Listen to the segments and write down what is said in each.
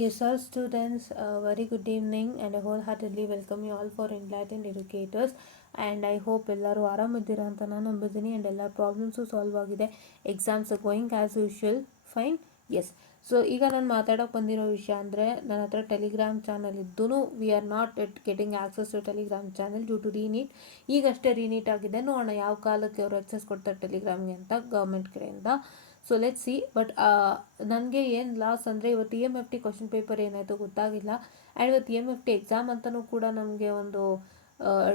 Yes, sir, students, very good evening and I wholeheartedly welcome you all for Enlightened Educators. And I hope ಎಲ್ಲರೂ ಆರಾಮಿದ್ದೀರಾ ಅಂತ ನಾನು ನಂಬಿದ್ದೀನಿ and ಎಲ್ಲ problems solve ಆಗಿದೆ. Exams going as usual fine. Yes, so ಈಗ ನಾನು ಮಾತಾಡೋಕೆ ಬಂದಿರೋ ವಿಷಯ ಅಂದರೆ ನನ್ನ ಹತ್ರ ಟೆಲಿಗ್ರಾಮ್ ಚಾನಲ್ ಇದ್ದೂ we are not at getting access to telegram channel due to re-NEET. ಈಗಷ್ಟೇ ರೀನೀಟ್ ಆಗಿದೆ, ನೋಡೋಣ ಯಾವ ಕಾಲಕ್ಕೆ ಅವರು ಆಕ್ಸೆಸ್ ಕೊಡ್ತಾರೆ ಟೆಲಿಗ್ರಾಮ್ಗೆ ಅಂತ ಗೌರ್ಮೆಂಟ್ ಕಡೆಯಿಂದ. So let see. ಬಟ್ ನನಗೆ ಏನು ಲಾಸ್ ಅಂದರೆ ಇವತ್ತು EMFT ಕ್ವಶನ್ ಪೇಪರ್ ಏನಾಯಿತು ಗೊತ್ತಾಗಿಲ್ಲ. ಆ್ಯಂಡ್ ಇವತ್ತು EMFT ಎಕ್ಸಾಮ್ ಅಂತಲೂ ಕೂಡ ನಮಗೆ ಒಂದು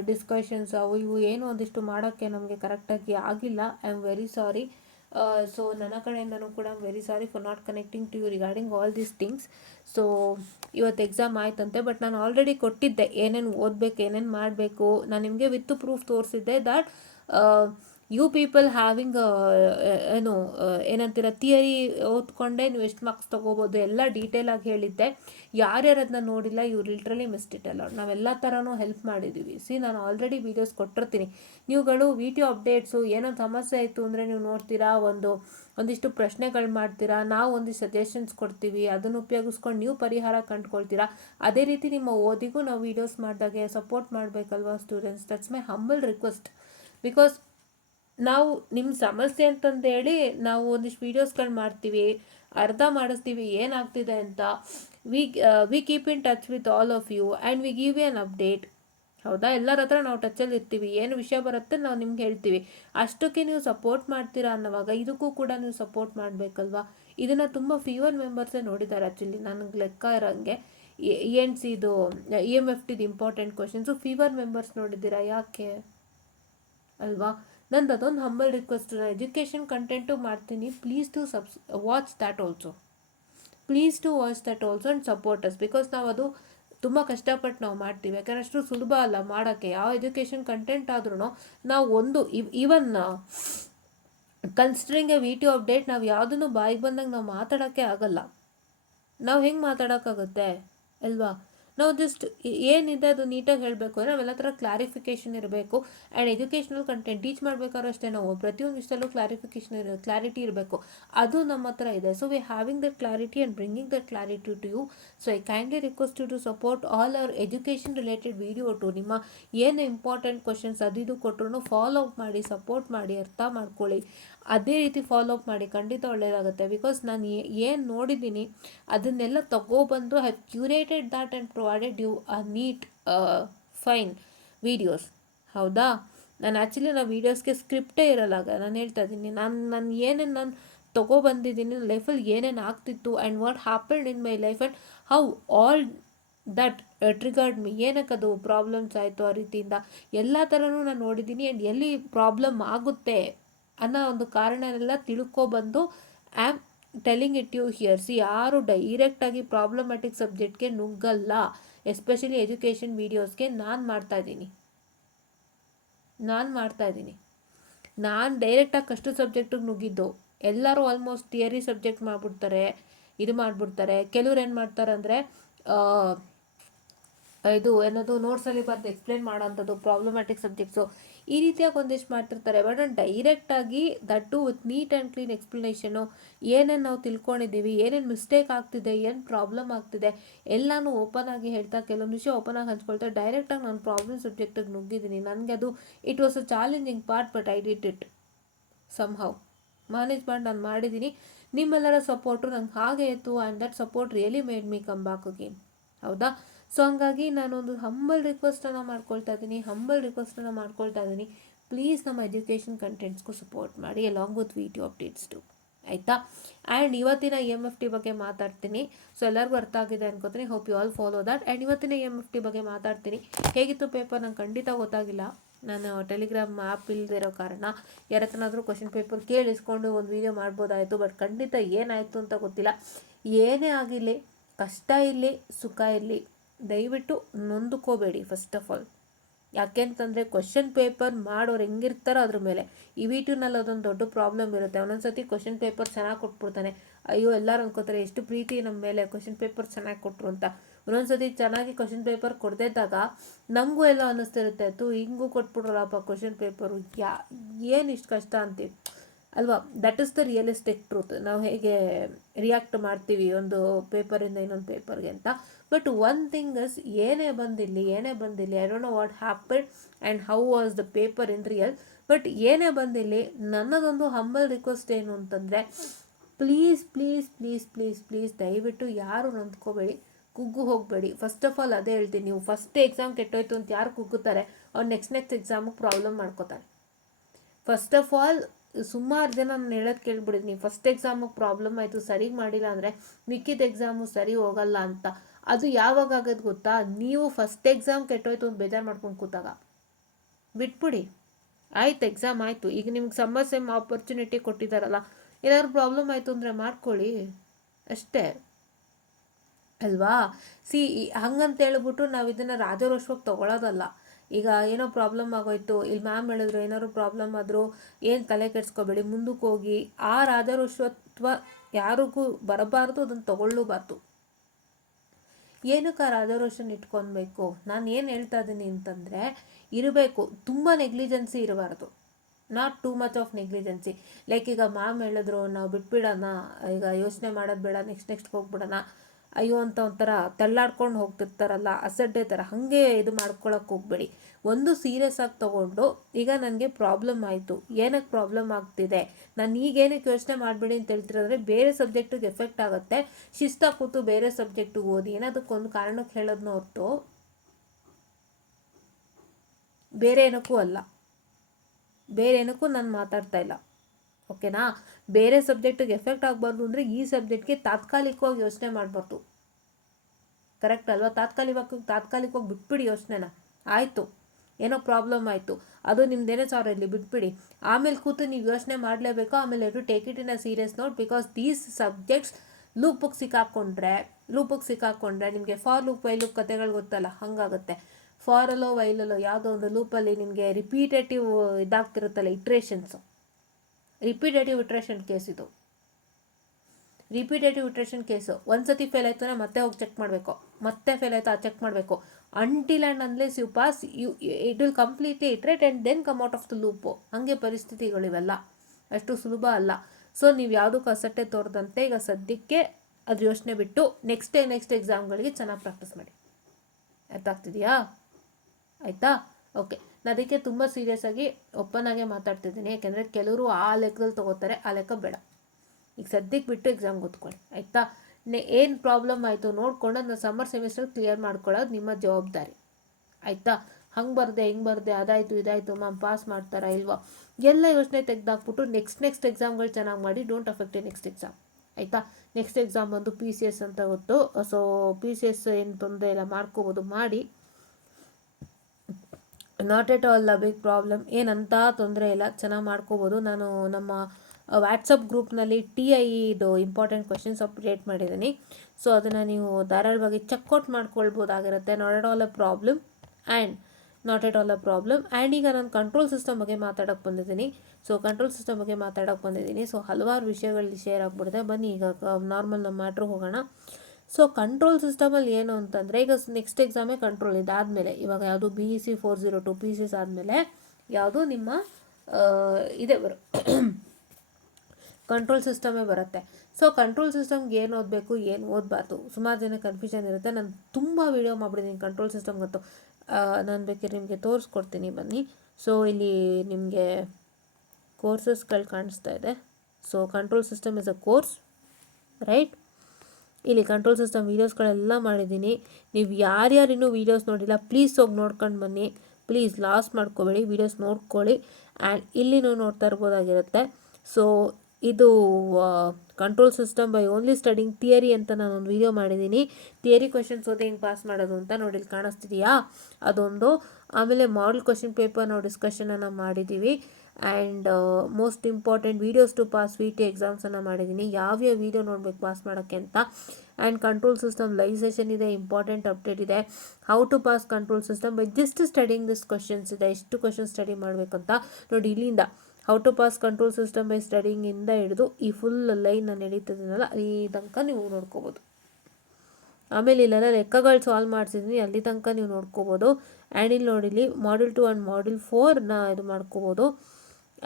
ಡಿಸ್ಕಷನ್ಸ್ ಅವು ಇವು ಏನೋ ಒಂದಿಷ್ಟು ಮಾಡೋಕ್ಕೆ ನಮಗೆ ಕರೆಕ್ಟಾಗಿ ಆಗಿಲ್ಲ. I am very sorry. So ನನ್ನ ಕಡೆಯಿಂದನೂ ಕೂಡ very sorry for not connecting to you regarding all these things. So ಇವತ್ತು ಎಕ್ಸಾಮ್ ಆಯ್ತಂತೆ, ಬಟ್ ನಾನು ಆಲ್ರೆಡಿ ಕೊಟ್ಟಿದ್ದೆ ಏನೇನು ಓದಬೇಕು, ಏನೇನು ಮಾಡಬೇಕು. ನಾನು ನಿಮಗೆ ವಿತ್ ಪ್ರೂಫ್ ತೋರಿಸಿದ್ದೆ ದಟ್ ಯು ಪೀಪಲ್ ಹ್ಯಾವಿಂಗ್ ಏನಂತೀರ ಥಿಯರಿ ಓದ್ಕೊಂಡೆ ನೀವು ಎಷ್ಟು ಮಾರ್ಕ್ಸ್ ತೊಗೋಬೋದು ಎಲ್ಲ ಡೀಟೇಲಾಗಿ ಹೇಳಿದ್ದೆ. ಯಾರ್ಯಾರು ಅದನ್ನ ನೋಡಿಲ್ಲ ಇವ್ರು ಲಿಟ್ರಲಿ ಮಿಸ್ಡ್ ಇಟ್ ಅಲ್ಲ. ನಾವೆಲ್ಲ ಥರನೂ ಹೆಲ್ಪ್ ಮಾಡಿದ್ದೀವಿ. ನಾನು ಆಲ್ರೆಡಿ ವೀಡಿಯೋಸ್ ಕೊಟ್ಟಿರ್ತೀನಿ. ನೀವುಗಳು ವಿಡಿಯೋ ಅಪ್ಡೇಟ್ಸು ಏನೋ ಸಮಸ್ಯೆ ಆಯಿತು ಅಂದರೆ ನೀವು ನೋಡ್ತೀರಾ, ಒಂದಿಷ್ಟು ಪ್ರಶ್ನೆಗಳು ಮಾಡ್ತೀರಾ, ನಾವು ಒಂದಿಷ್ಟು ಸಜೆಷನ್ಸ್ ಕೊಡ್ತೀವಿ, ಅದನ್ನು ಉಪಯೋಗಿಸ್ಕೊಂಡು ನೀವು ಪರಿಹಾರ ಕಂಡುಕೊಳ್ತೀರಾ. ಅದೇ ರೀತಿ ನಿಮ್ಮ ಓದಿಗೂ ನಾವು ವೀಡಿಯೋಸ್ ಮಾಡಿದಾಗೆ ಸಪೋರ್ಟ್ ಮಾಡಬೇಕಲ್ವಾ students. That's my humble request. Because ನಾವು ನಿಮ್ಮ ಸಮಸ್ಯೆ ಅಂತಂದೇಳಿ ನಾವು ಒಂದಿಷ್ಟು ವೀಡಿಯೋಸ್ಗಳು ಮಾಡ್ತೀವಿ, ಅರ್ಧ ಮಾಡಿಸ್ತೀವಿ ಏನಾಗ್ತಿದೆ ಅಂತ. We keep in touch with all of you and we give you an update. ಹೌದಾ, ಎಲ್ಲರ ಹತ್ರ ನಾವು ಟಚಲ್ಲಿ ಇರ್ತೀವಿ, ಏನು ವಿಷಯ ಬರುತ್ತೆ ನಾವು ನಿಮ್ಗೆ ಹೇಳ್ತೀವಿ. ಅಷ್ಟಕ್ಕೆ ನೀವು ಸಪೋರ್ಟ್ ಮಾಡ್ತೀರಾ ಅನ್ನೋವಾಗ ಇದಕ್ಕೂ ಕೂಡ ನೀವು ಸಪೋರ್ಟ್ ಮಾಡಬೇಕಲ್ವಾ. ಇದನ್ನು ತುಂಬ ಫೀವರ್ ಮೆಂಬರ್ಸೇ ನೋಡಿದ್ದಾರೆ ಆ್ಯಕ್ಚುಲಿ. ನನಗೆ ಲೆಕ್ಕ ಇರೋಂಗೆ ಇದು EMFTದು ಇಂಪಾರ್ಟೆಂಟ್ ಕ್ವಶನ್ಸು ಫೀವರ್ ಮೆಂಬರ್ಸ್ ನೋಡಿದ್ದೀರಾ. ಯಾಕೆ ಅಲ್ವಾ? ನಂದು ಅದೊಂದು ಹಂಬಲ್ ರಿಕ್ವೆಸ್ಟ್. ನಾನು ಎಜುಕೇಷನ್ ಕಂಟೆಂಟು ಮಾಡ್ತೀನಿ. Please to watch that also. And support us. Because ನಾವು ಅದು ತುಂಬ ಕಷ್ಟಪಟ್ಟು ನಾವು ಮಾಡ್ತೀವಿ. ಯಾಕಂದರೆ ಅಷ್ಟು ಸುಲಭ ಅಲ್ಲ ಮಾಡೋಕ್ಕೆ. ಯಾವ ಎಜುಕೇಷನ್ ಕಂಟೆಂಟ್ ಆದ್ರೂ ನಾವು even considering A video update ನಾವು ಯಾವುದನ್ನು ಬಾಯಿಗೆ ಬಂದಾಗ ನಾವು ಮಾತಾಡೋಕ್ಕೆ ಆಗಲ್ಲ. ನಾವು ಹೆಂಗೆ ಮಾತಾಡೋಕ್ಕಾಗುತ್ತೆ ಅಲ್ವಾ? ನಾವು ಜಸ್ಟ್ ಏನಿದೆ ಅದು ನೀಟಾಗಿ ಹೇಳಬೇಕು ಅಂದರೆ ನಾವೆಲ್ಲ ಥರ ಕ್ಲಾರಿಫಿಕೇಷನ್ ಇರಬೇಕು. ಆ್ಯಂಡ್ ಎಜುಕೇಷನಲ್ ಕಂಟೆಂಟ್ ಟೀಚ್ ಮಾಡಬೇಕಾದ್ರೂ ಅಷ್ಟೇ ನಾವು ಪ್ರತಿಯೊಂದು ವಿಷಯದಲ್ಲೂ ಕ್ಲಾರಿಟಿ ಇರಬೇಕು. ಅದು ನಮ್ಮ ಹತ್ರ ಇದೆ. So we having that clarity and bringing that clarity to you. So I kindly request you to support all our education related video. ನಿಮ್ಮ ಏನು ಇಂಪಾರ್ಟೆಂಟ್ ಕ್ವಶನ್ಸ್ ಅದು ಕೊಟ್ಟರು ಫಾಲೋ ಅಪ್ ಮಾಡಿ, ಸಪೋರ್ಟ್ ಮಾಡಿ, ಅರ್ಥ ಮಾಡ್ಕೊಳ್ಳಿ. ಅದೇ ರೀತಿ ಫಾಲೋ ಅಪ್ ಮಾಡಿ, ಖಂಡಿತ ಒಳ್ಳೆಯದಾಗುತ್ತೆ. ಬಿಕಾಸ್ ನಾನು ಏನು ನೋಡಿದ್ದೀನಿ ಅದನ್ನೆಲ್ಲ ತಗೊಬಂದು have curated that and provided you a neat fine videos. ಹೌದಾ, ನಾನು ಆ್ಯಕ್ಚುಲಿ ವೀಡಿಯೋಸ್ಗೆ ಸ್ಕ್ರಿಪ್ಟೇ ಇರಲ್ಲ. ನಾನು ಹೇಳ್ತಾ ಇದ್ದೀನಿ ನಾನು ಏನೇನು ನಾನು ತೊಗೊಬಂದಿದ್ದೀನಿ ಲೈಫಲ್ಲಿ ಏನೇನು ಆಗ್ತಿತ್ತು and what happened in my life and how all that triggered me. ಏನಕ್ಕೆ ಅದು ಪ್ರಾಬ್ಲಮ್ಸ್ ಆಯಿತು ಆ ರೀತಿಯಿಂದ ಎಲ್ಲ ಥರನೂ ನಾನು ನೋಡಿದ್ದೀನಿ. ಆ್ಯಂಡ್ ಎಲ್ಲಿ ಪ್ರಾಬ್ಲಮ್ ಆಗುತ್ತೆ ಅನ್ನೋ ಒಂದು ಕಾರಣನೆಲ್ಲ ತಿಳ್ಕೊಬಂದು I am telling it you here. ಯಾರು ಡೈರೆಕ್ಟಾಗಿ ಪ್ರಾಬ್ಲಮ್ಯಾಟಿಕ್ ಸಬ್ಜೆಕ್ಟ್ಗೆ ನುಗ್ಗಲ್ಲ, ಎಸ್ಪೆಷಲಿ ಎಜುಕೇಷನ್ ವೀಡಿಯೋಸ್ಗೆ. ನಾನು ಮಾಡ್ತಾಯಿದ್ದೀನಿ. ನಾನು ಡೈರೆಕ್ಟಾಗಿ ಕಷ್ಟ ಸಬ್ಜೆಕ್ಟಿಗೆ ನುಗ್ಗಿದ್ದು. ಎಲ್ಲರೂ ಆಲ್ಮೋಸ್ಟ್ ಥಿಯರಿ ಸಬ್ಜೆಕ್ಟ್ ಮಾಡಿಬಿಡ್ತಾರೆ. ಕೆಲವ್ರು ಏನು ಮಾಡ್ತಾರೆ ಅಂದರೆ ನೋಟ್ಸಲ್ಲಿ ಬರೆದು ಎಕ್ಸ್ಪ್ಲೇನ್ ಮಾಡೋಂಥದ್ದು ಪ್ರಾಬ್ಲಮ್ಯಾಟಿಕ್ ಸಬ್ಜೆಕ್ಟ್ಸು ಈ ರೀತಿಯಾಗಿ ಒಂದಿಷ್ಟು ಮಾಡ್ತಿರ್ತಾರೆ. ಬಟ್ ನಾನು ಡೈರೆಕ್ಟಾಗಿ that to with neat and clean explanation, ಏನೇನು ನಾವು ತಿಳ್ಕೊಂಡಿದ್ದೀವಿ, ಏನೇನು ಮಿಸ್ಟೇಕ್ ಆಗ್ತಿದೆ, ಏನು ಪ್ರಾಬ್ಲಮ್ ಆಗ್ತಿದೆ ಎಲ್ಲನೂ ಓಪನ್ ಆಗಿ ಹೇಳ್ತಾ, ಕೆಲವೊಂದು ವಿಷಯ ಓಪನ್ ಆಗಿ ಹಂಚ್ಕೊಳ್ತಾ ಡೈರೆಕ್ಟಾಗಿ ನಾನು ಪ್ರಾಬ್ಲಮ್ ಸಬ್ಜೆಕ್ಟಿಗೆ ನುಗ್ಗಿದ್ದೀನಿ. ನನಗೆ ಅದು it was a challenging part, but I did it somehow. Manage ಮಾಡಿ ನಾನು ಮಾಡಿದ್ದೀನಿ. ನಿಮ್ಮೆಲ್ಲರ ಸಪೋರ್ಟು ನಂಗೆ ಹಾಗೆ ಇತ್ತು and that support really made me come back again. ಹೌದಾ? ಸೊ ಹಂಗಾಗಿ ನಾನೊಂದು ಹಂಬಲ್ ರಿಕ್ವೆಸ್ಟನ್ನು ಮಾಡ್ಕೊಳ್ತಾ ಇದ್ದೀನಿ. ಪ್ಲೀಸ್ ನಮ್ಮ ಎಜುಕೇಷನ್ ಕಂಟೆಂಟ್ಸ್ಗೂ ಸಪೋರ್ಟ್ ಮಾಡಿ along with video updates too. ಆಯಿತಾ? ಆ್ಯಂಡ್ ಇವತ್ತಿನ EMFT ಬಗ್ಗೆ ಮಾತಾಡ್ತೀನಿ. ಸೊ ಎಲ್ಲರಿಗೂ ಅರ್ಥ ಆಗಿದೆ ಅನ್ಕೋತೀನಿ. Hope you all follow that. And ಇವತ್ತಿನ EMFT ಬಗ್ಗೆ ಮಾತಾಡ್ತೀನಿ. ಹೇಗಿತ್ತು ಪೇಪರ್ ನಂಗೆ ಖಂಡಿತ ಗೊತ್ತಾಗಿಲ್ಲ. ನಾನು ಟೆಲಿಗ್ರಾಮ್ ಆ್ಯಪ್ ಇಲ್ಲದಿರೋ ಕಾರಣ ಯಾರ ಹತ್ರನಾದರೂ ಕ್ವಶನ್ ಪೇಪರ್ ಕೇಳಿಸ್ಕೊಂಡು ಒಂದು ವೀಡಿಯೋ ಮಾಡ್ಬೋದಾಯಿತು. ಬಟ್ ಖಂಡಿತ ಏನಾಯಿತು ಅಂತ ಗೊತ್ತಿಲ್ಲ. ಏನೇ ಆಗಿರಲಿ, ಕಷ್ಟ ಇರಲಿ, ಸುಖ ಇರಲಿ, ದಯವಿಟ್ಟು ನೊಂದುಕೋಬೇಡಿ ಫಸ್ಟ್ ಆಫ್ ಆಲ್. ಯಾಕೆಂತಂದರೆ ಕ್ವಶನ್ ಪೇಪರ್ ಮಾಡೋರು ಹೆಂಗಿರ್ತಾರೋ ಅದ್ರ ಮೇಲೆ. ಈ ವಿಟಿನಲ್ಲಿ ಅದೊಂದು ದೊಡ್ಡ ಪ್ರಾಬ್ಲಮ್ ಇರುತ್ತೆ. ಒಂದೊಂದು ಸತಿ ಕ್ವಶನ್ ಪೇಪರ್ ಚೆನ್ನಾಗಿ ಕೊಟ್ಬಿಡ್ತಾನೆ. ಅಯ್ಯೋ, ಎಲ್ಲರೂ ಅನ್ಕೋತಾರೆ ಎಷ್ಟು ಪ್ರೀತಿ ನಮ್ಮ ಮೇಲೆ ಕ್ವಶನ್ ಪೇಪರ್ ಚೆನ್ನಾಗಿ ಕೊಟ್ಟರು ಅಂತ. ಒಂದೊಂದು ಸತಿ ಚೆನ್ನಾಗಿ ಕ್ವಶನ್ ಪೇಪರ್ ಕೊಡದಿದ್ದಾಗ ನಮಗೂ ಎಲ್ಲ ಅನ್ನಿಸ್ತಿರುತ್ತೆ, ಹಿಂಗೂ ಕೊಟ್ಬಿಡ್ರಲ್ಲಪ್ಪ ಕ್ವಶನ್ ಪೇಪರು, ಏನು ಇಷ್ಟು ಕಷ್ಟ ಅಂತೀವಿ. ಅಲ್ವಾ? That is the realistic truth. ನಾವು ಹೇಗೆ ರಿಯಾಕ್ಟ್ ಮಾಡ್ತೀವಿ ಒಂದು ಪೇಪರಿಂದ ಇನ್ನೊಂದು ಪೇಪರ್ಗೆ ಅಂತ. ಬಟ್ ಒನ್ ಥಿಂಗ್ ಇಸ್, ಏನೇ ಬಂದಿರಲಿ I don't know what happen and how was the paper in real, but ಏನೇ ಬಂದಿರಲಿ ನನ್ನದೊಂದು ಹಂಬಲ್ ರಿಕ್ವೆಸ್ಟ್ ಏನು ಅಂತಂದರೆ, ಪ್ಲೀಸ್ ದಯವಿಟ್ಟು ಯಾರು ನೊಂದ್ಕೋಬೇಡಿ, ಕುಗ್ಗು ಹೋಗಬೇಡಿ. ಫಸ್ಟ್ ಆಫ್ ಆಲ್ ಅದೇ ಹೇಳ್ತೀನಿ, ನೀವು ಫಸ್ಟ್ ಎಕ್ಸಾಮ್ ಕೆಟ್ಟೋಯ್ತು ಅಂತ ಯಾರು ಕುಗ್ಗುತ್ತಾರೆ, ಅವ್ರು ನೆಕ್ಸ್ಟ್ ಎಕ್ಸಾಮಿಗೆ ಪ್ರಾಬ್ಲಮ್ ಮಾಡ್ಕೋತಾರೆ. ಫಸ್ಟ್ ಆಫ್ ಆಲ್ ಸುಮಾರು ಜನ ನಾನು ಹೇಳೋದು ಕೇಳ್ಬಿಡಿದ್ದೀನಿ, ಫಸ್ಟ್ ಎಕ್ಸಾಮಿಗೆ ಪ್ರಾಬ್ಲಮ್ ಆಯಿತು ಸರಿಗೆ ಮಾಡಿಲ್ಲ ಅಂದರೆ ಮಿಕ್ಕಿದ ಎಕ್ಸಾಮು ಸರಿ ಹೋಗಲ್ಲ ಅಂತ. ಅದು ಯಾವಾಗ ಆಗೋದು ಗೊತ್ತಾ? ನೀವು ಫಸ್ಟ್ ಎಕ್ಸಾಮ್ ಕೆಟ್ಟೋಯ್ತು ಅಂತ ಬೇಜಾರು ಮಾಡ್ಕೊಂಡು ಕೂತಾಗ. ಬಿಟ್ಬಿಡಿ, ಆಯ್ತು ಎಕ್ಸಾಮ್ ಆಯಿತು, ಈಗ ನಿಮ್ಗೆ ಸಮ್ಮರ್ ಸೆಮ್ ಆಪರ್ಚುನಿಟಿ ಕೊಟ್ಟಿದ್ದಾರಲ್ಲ, ಏನಾದ್ರು ಪ್ರಾಬ್ಲಮ್ ಆಯಿತು ಅಂದರೆ ಮಾಡ್ಕೊಳ್ಳಿ ಅಷ್ಟೇ ಅಲ್ವಾ? ಹಂಗಂತ ಹೇಳ್ಬಿಟ್ಟು ನಾವು ಇದನ್ನು ರಾಜರೋಷವಾಗಿ ತೊಗೊಳೋದಲ್ಲ. ಈಗ ಏನೋ ಪ್ರಾಬ್ಲಮ್ ಆಗೋಯ್ತು, ಇಲ್ಲಿ ಮ್ಯಾಮ್ ಹೇಳಿದ್ರು ಏನಾದ್ರು ಪ್ರಾಬ್ಲಮ್ ಆದರೂ ಏನು ತಲೆ ಕೆಡಿಸ್ಕೋಬೇಡಿ, ಮುಂದಕ್ಕೆ ಹೋಗಿ. ಆ ರಾಜರೋಷತ್ವ ಯಾರಿಗೂ ಬರಬಾರ್ದು, ಅದನ್ನು ತೊಗೊಳ್ಳಬಾರ್ದು. ಏನಕ್ಕೆ ಆ ರಾಜರೋಷನ್ ಇಟ್ಕೊಬೇಕು? ನಾನು ಏನು ಹೇಳ್ತಾ ಇದ್ದೀನಿ ಅಂತಂದರೆ, ಇರಬೇಕು, ತುಂಬ ನೆಗ್ಲಿಜೆನ್ಸಿ ಇರಬಾರ್ದು, not too much of negligence. Like ಈಗ ಮ್ಯಾಮ್ ಹೇಳಿದ್ರು ನಾವು ಬಿಟ್ಬಿಡೋಣ, ಈಗ ಯೋಚನೆ ಮಾಡೋದು ಬೇಡ, ನೆಕ್ಸ್ಟ್ ಹೋಗ್ಬಿಡೋಣ, ಅಯ್ಯೋ ಅಂತ ಒಂಥರ ತಳ್ಳಾಡ್ಕೊಂಡು ಹೋಗ್ತಿರ್ತಾರಲ್ಲ ಅಸಡ್ಡೆ ಥರ, ಹಾಗೆ ಇದು ಮಾಡ್ಕೊಳಕ್ಕೆ ಹೋಗ್ಬೇಡಿ. ಒಂದು ಸೀರಿಯಸ್ ಆಗಿ ತೊಗೊಂಡು, ಈಗ ನನಗೆ ಪ್ರಾಬ್ಲಮ್ ಆಯಿತು, ಏನಕ್ಕೆ ಪ್ರಾಬ್ಲಮ್ ಆಗ್ತಿದೆ, ನಾನು ಈಗೇನಕ್ಕೆ ಯೋಚನೆ ಮಾಡಬೇಡಿ ಅಂತ ಹೇಳ್ತಿರೋದ್ರೆ, ಬೇರೆ ಸಬ್ಜೆಕ್ಟಿಗೆ ಎಫೆಕ್ಟ್ ಆಗುತ್ತೆ, ಶಿಸ್ತಾಗಿ ಕೂತು ಬೇರೆ ಸಬ್ಜೆಕ್ಟಿಗೆ ಓದಿ. ಏನದಕ್ಕೊಂದು ಕಾರಣಕ್ಕೆ ಹೇಳೋದನ್ನ ಹೊರತು ಬೇರೆ ಏನಕ್ಕೂ ಅಲ್ಲ, ಬೇರೆ ಏನಕ್ಕೂ ನಾನು ಮಾತಾಡ್ತಾ ಇಲ್ಲ, ಓಕೆನಾ? ಬೇರೆ ಸಬ್ಜೆಕ್ಟಿಗೆ ಎಫೆಕ್ಟ್ ಆಗಬಾರ್ದು ಅಂದರೆ ಈ ಸಬ್ಜೆಕ್ಟ್ಗೆ ತಾತ್ಕಾಲಿಕವಾಗಿ ಯೋಚನೆ ಮಾಡಬಾರ್ದು, ಕರೆಕ್ಟ್ ಅಲ್ವಾ? ತಾತ್ಕಾಲಿಕವಾಗಿ ಬಿಟ್ಬಿಡಿ ಯೋಚನೆನ. ಆಯಿತು, ಏನೋ ಪ್ರಾಬ್ಲಮ್ ಆಯಿತು, ಅದು ನಿಮ್ದೇನೇ ಸಾವಿರ ಇರಲಿ, ಬಿಟ್ಬಿಡಿ. ಆಮೇಲೆ ಕೂತು ನೀವು ಯೋಚನೆ ಮಾಡಲೇಬೇಕು. ಆಮೇಲೆ to take it in a serious note, because these subjects ಲೂಪಿಗೆ ಸಿಕ್ಕಾಕೊಂಡ್ರೆ ನಿಮಗೆ ಫಾರ್ ಲೂಪ್ ವೈ ಲೂಪ್ ಕತೆಗಳು ಗೊತ್ತಲ್ಲ, ಹಾಗಾಗುತ್ತೆ. ಫಾರಲ್ಲೋ ವೈಲಲ್ಲೋ ಯಾವುದೋ ಒಂದು ಲೂಪಲ್ಲಿ ನಿಮಗೆ ರಿಪೀಟೇಟಿವ್ ಇದಾಗ್ತಿರುತ್ತಲ್ಲ, ರಿಪೀಟೇಟಿವ್ ಇಟ್ರೇಷನ್ ಕೇಸ್ ಇದು. ರಿಪೀಟೇಟಿವ್ ಇಟ್ರೇಷನ್ ಕೇಸು ಒಂದು ಸತಿ ಫೇಲ್ ಆಯ್ತು ಮತ್ತೆ ಹೋಗಿ ಚೆಕ್ ಮಾಡಬೇಕು, ಮತ್ತೆ ಫೇಲ್ ಆಯಿತು ಚೆಕ್ ಮಾಡಬೇಕು. Until and unless you pass, it will completely iterate and then come out of the loop. ಹಾಗೆ ಪರಿಸ್ಥಿತಿಗಳಿವೆಲ್ಲ, ಅಷ್ಟು ಸುಲಭ ಅಲ್ಲ. ಸೊ ನೀವು ಯಾವುದಕ್ಕೂ ಅಸಟ್ಟೆ ತೋರದಂತೆ ಈಗ ಸದ್ಯಕ್ಕೆ ಅದು ಯೋಚನೆ ಬಿಟ್ಟು ನೆಕ್ಸ್ಟ್ ಎಕ್ಸಾಮ್ಗಳಿಗೆ ಚೆನ್ನಾಗಿ ಪ್ರಾಕ್ಟೀಸ್ ಮಾಡಿ. ಅರ್ಥ ಆಗ್ತಿದೆಯಾ? ಆಯಿತಾ? ಓಕೆ, ನಾನು ಅದಕ್ಕೆ ತುಂಬ ಸೀರಿಯಸ್ ಆಗಿ ಓಪನ್ ಆಗೇ ಮಾತಾಡ್ತಿದ್ದೀನಿ. ಯಾಕೆಂದರೆ ಕೆಲವರು ಆ ಲೆಕ್ಕದಲ್ಲಿ ತೊಗೋತಾರೆ, ಆ ಲೆಕ್ಕ ಬೇಡ. ಈಗ ಸದ್ಯಕ್ಕೆ ಬಿಟ್ಟು ಎಕ್ಸಾಮ್ಗೆ ಓದ್ಕೊಳ್ಳಿ, ಆಯಿತಾ? ಏನು ಪ್ರಾಬ್ಲಮ್ ಆಯಿತು ನೋಡ್ಕೊಂಡು ಅದನ್ನ ಸಮ್ಮರ್ ಸೆಮಿಸ್ಟರ್ ಕ್ಲಿಯರ್ ಮಾಡ್ಕೊಳ್ಳೋದು ನಿಮ್ಮ ಜವಾಬ್ದಾರಿ, ಆಯಿತಾ? ಹಂಗೆ ಬರದೆ ಹಿಂಗೆ ಬರದೆ ಇದಾಯಿತು ಮ್ಯಾಮ್ ಪಾಸ್ ಮಾಡ್ತಾರಾ ಇಲ್ವಾ ಎಲ್ಲ ಯೋಚನೆ ತೆಗೆದಾಕ್ಬಿಟ್ಟು ನೆಕ್ಸ್ಟ್ ಎಕ್ಸಾಮ್ಗಳು ಚೆನ್ನಾಗಿ ಮಾಡಿ. ಡೋಂಟ್ ಅಫೆಕ್ಟ್ ನೆಕ್ಸ್ಟ್ ಎಕ್ಸಾಮ್, ಆಯಿತಾ? ನೆಕ್ಸ್ಟ್ ಎಕ್ಸಾಮ್ ಬಂದು PCS ಅಂತ ಗೊತ್ತು. ಸೊ PCS ಏನು ತೊಂದರೆ ಇಲ್ಲ, ಮಾಡ್ಕೋಬೋದು, ಮಾಡಿ. Not at all a big problem, ಏನಂತ ತೊಂದರೆ ಇಲ್ಲ, ಚೆನ್ನಾಗಿ ಮಾಡ್ಕೋಬೋದು. ನಾನು ನಮ್ಮ ವಾಟ್ಸಪ್ ಗ್ರೂಪ್ನಲ್ಲಿ TIEದು ಇಂಪಾರ್ಟೆಂಟ್ ಕ್ವೆಶನ್ಸ್ ಅಪ್ಡೇಟ್ ಮಾಡಿದ್ದೀನಿ. ಸೊ ಅದನ್ನು ನೀವು ಧಾರಾಳವಾಗಿ ಚೆಕ್ಔಟ್ ಮಾಡ್ಕೊಳ್ಬೋದಾಗಿರುತ್ತೆ. Not at all a problem. And ಈಗ ನಾನು ಕಂಟ್ರೋಲ್ ಸಿಸ್ಟಮ್ ಬಗ್ಗೆ ಮಾತಾಡೋಕ್ಕೆ ಬಂದಿದ್ದೀನಿ. ಸೊ ಹಲವಾರು ವಿಷಯಗಳಲ್ಲಿ ಶೇರ್ ಆಗಿಬಿಡಿದೆ. ಬನ್ನಿ ಈಗ ನಾರ್ಮಲ್ ನಮ್ಮ ಮ್ಯಾಟ್ರಿಗೆ ಹೋಗೋಣ. ಸೊ ಕಂಟ್ರೋಲ್ ಸಿಸ್ಟಮಲ್ಲಿ ಏನು ಅಂತಂದರೆ, ಈಗ ನೆಕ್ಸ್ಟ್ ಎಕ್ಸಾಮೇ ಕಂಟ್ರೋಲ್, ಇದಾದಮೇಲೆ ಇವಾಗ ಯಾವುದು BEC 402 PCS ಆದಮೇಲೆ ಯಾವುದು ನಿಮ್ಮ ಇದೇ ಕಂಟ್ರೋಲ್ ಸಿಸ್ಟಮೇ ಬರುತ್ತೆ. ಸೊ ಕಂಟ್ರೋಲ್ ಸಿಸ್ಟಮ್ಗೆ ಏನು ಓದಬೇಕು, ಏನು ಓದಬಾರ್ದು, ಸುಮಾರು ಜನ ಕನ್ಫ್ಯೂಷನ್ ಇರುತ್ತೆ. ನಾನು ತುಂಬ ವೀಡಿಯೋ ಮಾಡಿಬಿಟ್ಟಿದ್ದೀನಿ ಕಂಟ್ರೋಲ್ ಸಿಸ್ಟಮ್ ಗೊತ್ತು. ನಾನು ಬೇಕಾದ್ರೆ ನಿಮಗೆ ತೋರಿಸ್ಕೊಡ್ತೀನಿ, ಬನ್ನಿ. ಸೊ ಇಲ್ಲಿ ನಿಮಗೆ ಕೋರ್ಸಸ್ಗಳು ಕಾಣಿಸ್ತಾ ಇದೆ. So control system is a course, right? ಇಲ್ಲಿ ಕಂಟ್ರೋಲ್ ಸಿಸ್ಟಮ್ ವೀಡಿಯೋಸ್ಗಳೆಲ್ಲ ಮಾಡಿದ್ದೀನಿ. ನೀವು ಯಾರ್ಯಾರು ಇನ್ನೂ ವೀಡಿಯೋಸ್ ನೋಡಿಲ್ಲ ಪ್ಲೀಸ್ ಹೋಗಿ ನೋಡ್ಕೊಂಡು ಬನ್ನಿ. ಪ್ಲೀಸ್ ಲಾಸ್ ಮಾಡ್ಕೋಬೇಡಿ, ವೀಡಿಯೋಸ್ ನೋಡ್ಕೊಳ್ಳಿ. ಆ್ಯಂಡ್ ಇಲ್ಲಿ ನೀವು ನೋಡ್ತಾ ಇರ್ಬೋದಾಗಿರುತ್ತೆ. ಸೊ ಇದು control system by only studying theory ಅಂತ ನಾನೊಂದು ವೀಡಿಯೋ ಮಾಡಿದ್ದೀನಿ. ಥಿಯರಿ ಕ್ವೆಶನ್ಸ್ ಓದಿ ಹೆಂಗೆ ಪಾಸ್ ಮಾಡೋದು ಅಂತ ನೋಡಿ, ಇಲ್ಲಿ ಕಾಣಿಸ್ತಿದೆಯಾ ಅದೊಂದು. ಆಮೇಲೆ ಮಾಡೆಲ್ ಕ್ವೆಶನ್ ಪೇಪರ್ ನಾವು ಡಿಸ್ಕಷನನ್ನು ಮಾಡಿದ್ದೀವಿ. And most important videos to pass VT ಎಕ್ಸಾಮ್ಸನ್ನು ಮಾಡಿದ್ದೀನಿ, ಯಾವ್ಯಾವ ವೀಡಿಯೋ ನೋಡ್ಬೇಕು ಪಾಸ್ ಮಾಡೋಕ್ಕೆ ಅಂತ. And control system live session ಇದೆ, ಇಂಪಾರ್ಟೆಂಟ್ ಅಪ್ಡೇಟ್ ಇದೆ. How to pass control system by just studying this questions ಇದೆ. ಎಷ್ಟು ಕ್ವಶನ್ ಸ್ಟಡಿ ಮಾಡಬೇಕಂತ ನೋಡಿ, ಇಲ್ಲಿಂದ how to pass control system by ಸ್ಟಡಿಂಗಿಂದ ಹಿಡಿದು ಈ ಫುಲ್ ಲೈನ್ ನಾನು ನಡೀತಿದ್ದೀನಲ್ಲ ಈ ತನಕ ನೀವು ನೋಡ್ಕೋಬೋದು. ಆಮೇಲೆ ಇಲ್ಲೆಲ್ಲ ಲೆಕ್ಕಗಳು ಸಾಲ್ವ್ ಮಾಡಿಸಿದ್ದೀನಿ, ಅಲ್ಲಿ ತನಕ ನೀವು ನೋಡ್ಕೋಬೋದು. ಆ್ಯಂಡ್ ಇಲ್ಲಿ ನೋಡಿಲಿ Module 2 ಆ್ಯಂಡ್ Module 4 ಇದು ಮಾಡ್ಕೋಬೋದು.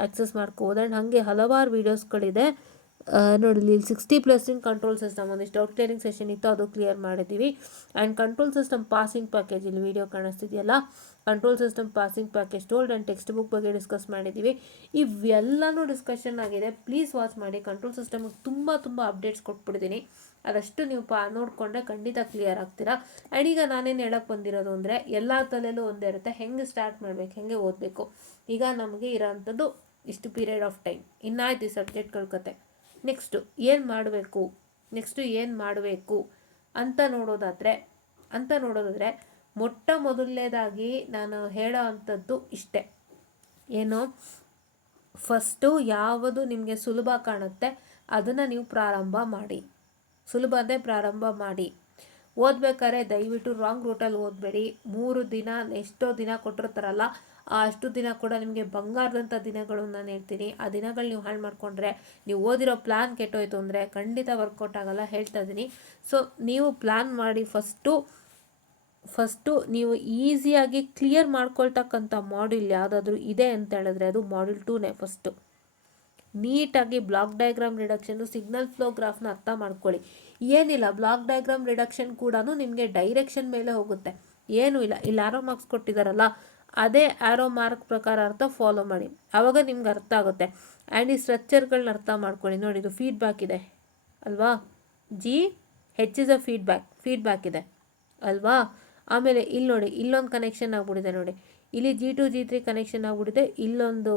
ಆಕ್ಸೆಸ್ ಮಾಡ್ಕೋಬೋದು. ಆ್ಯಂಡ್ ಹಾಗೆ ಹಲವಾರು ವೀಡಿಯೋಸ್ಗಳಿದೆ. ನೋಡಿ ಇಲ್ಲಿ 60+ ಇನ್ ಕಂಟ್ರೋಲ್ ಸಿಸ್ಟಮ್ ಒಂದಿಷ್ಟು ಡೌಟ್ ಕ್ಲಿಯರಿಂಗ್ ಸೆಷನ್ ಇತ್ತು, ಅದು ಕ್ಲಿಯರ್ ಮಾಡಿದ್ದೀವಿ. And control system passing package ಇಲ್ಲಿ ವೀಡಿಯೋ ಕಾಣಿಸ್ತಿದೆಯಲ್ಲ, control system passing package told and text book ಬಗ್ಗೆ ಡಿಸ್ಕಸ್ ಮಾಡಿದ್ದೀವಿ. ಇವೆಲ್ಲನೂ ಡಿಸ್ಕಷನ್ ಆಗಿದೆ, ಪ್ಲೀಸ್ ವಾಚ್ ಮಾಡಿ. ಕಂಟ್ರೋಲ್ ಸಿಸ್ಟಮ್ಗೆ ತುಂಬ ಅಪ್ಡೇಟ್ಸ್ ಕೊಟ್ಬಿಡ್ತೀನಿ, ಅದಷ್ಟು ನೀವು ನೋಡಿಕೊಂಡ್ರೆ ಖಂಡಿತ ಕ್ಲಿಯರ್ ಆಗ್ತೀರಾ. ಆ್ಯಂಡ್ ಈಗ ನಾನೇನು ಹೇಳಕ್ಕೆ ಬಂದಿರೋದು ಅಂದರೆ ಎಲ್ಲ ತಲೆಯಲ್ಲೂ ಒಂದೇ ಇರುತ್ತೆ, ಹೆಂಗೆ ಸ್ಟಾರ್ಟ್ ಮಾಡಬೇಕು, ಹೆಂಗೆ ಓದಬೇಕು. ಈಗ ನಮಗೆ ಇರೋವಂಥದ್ದು ಇಷ್ಟು ಪೀರಿಯಡ್ ಆಫ್ ಟೈಮ್, ಇನ್ನಾಯ್ತು ಈ ಸಬ್ಜೆಕ್ಟ್ಗಳ ಕತೆ. ನೆಕ್ಸ್ಟು ಏನು ಮಾಡಬೇಕು ಅಂತ ನೋಡೋದಾದರೆ ಮೊಟ್ಟ ಮೊದಲನೇದಾಗಿ ನಾನು ಹೇಳೋ ಅಂಥದ್ದು ಇಷ್ಟೇ, ಏನು, ಫಸ್ಟು ಯಾವುದು ನಿಮಗೆ ಸುಲಭ ಕಾಣುತ್ತೆ ಅದನ್ನು ನೀವು ಪ್ರಾರಂಭ ಮಾಡಿ. ಓದ್ಬೇಕಾದ್ರೆ ದಯವಿಟ್ಟು ರಾಂಗ್ ರೂಟಲ್ಲಿ ಓದಬೇಡಿ. 3 ದಿನ ಎಷ್ಟೋ ದಿನ ಕೊಟ್ಟಿರ್ತಾರಲ್ಲ, ಅಷ್ಟು ದಿನ ಕೂಡ ನಿಮಗೆ ಬಂಗಾರದಂಥ ದಿನಗಳು ನಾನು ಹೇಳ್ತೀನಿ. ಆ ದಿನಗಳು ನೀವು ಹಾಳು ಮಾಡಿಕೊಂಡ್ರೆ, ನೀವು ಓದಿರೋ ಪ್ಲ್ಯಾನ್ ಕೆಟ್ಟೋಯ್ತು ಅಂದರೆ ಖಂಡಿತ ವರ್ಕೌಟ್ ಆಗೋಲ್ಲ, ಹೇಳ್ತಾ ಇದ್ದೀನಿ. ಸೊ ನೀವು ಪ್ಲ್ಯಾನ್ ಮಾಡಿ. ಫಸ್ಟು ನೀವು ಈಸಿಯಾಗಿ ಕ್ಲಿಯರ್ ಮಾಡ್ಕೊಳ್ತಕ್ಕಂಥ ಮಾಡ್ಯೂಲ್ ಯಾವುದಾದ್ರೂ ಇದೆ ಅಂತ ಹೇಳಿದ್ರೆ ಅದು ಮಾಡ್ಯೂಲ್ 2ನೇ. ಫಸ್ಟು ನೀಟಾಗಿ block diagram reduction, signal flow ಗ್ರಾಫ್ನ ಅರ್ಥ ಮಾಡ್ಕೊಳ್ಳಿ. ಏನಿಲ್ಲ, ಬ್ಲಾಕ್ ಡಯಾಗ್ರಾಮ್ ರಿಡಕ್ಷನ್ ಕೂಡ ನಿಮಗೆ ಡೈರೆಕ್ಷನ್ ಮೇಲೆ ಹೋಗುತ್ತೆ, ಏನೂ ಇಲ್ಲ. ಇಲ್ಲಿ ಆರೋ ಮಾರ್ಕ್ಸ್ ಕೊಟ್ಟಿದ್ದಾರಲ್ಲ, ಅದೇ ಆರೋ ಮಾರ್ಕ್ ಪ್ರಕಾರ ಅರ್ಥ ಫಾಲೋ ಮಾಡಿ, ಆವಾಗ ನಿಮ್ಗೆ ಅರ್ಥ ಆಗುತ್ತೆ. ಆ್ಯಂಡ್ ಈ ಸ್ಟ್ರಕ್ಚರ್ಗಳನ್ನ ಅರ್ಥ ಮಾಡ್ಕೊಳ್ಳಿ. ನೋಡಿ, ಇದು ಫೀಡ್ಬ್ಯಾಕ್ ಇದೆ ಅಲ್ವಾ, H ಇಸ್ ಅ ಫೀಡ್ಬ್ಯಾಕ್ ಇದೆ ಅಲ್ವಾ. ಆಮೇಲೆ ಇಲ್ಲಿ ನೋಡಿ, ಇಲ್ಲೊಂದು ಕನೆಕ್ಷನ್ ಆಗ್ಬಿಟ್ಟಿದೆ ನೋಡಿ, ಇಲ್ಲಿ G2 G3 ಕನೆಕ್ಷನ್ ಆಗ್ಬಿಟ್ಟಿದೆ, ಇಲ್ಲೊಂದು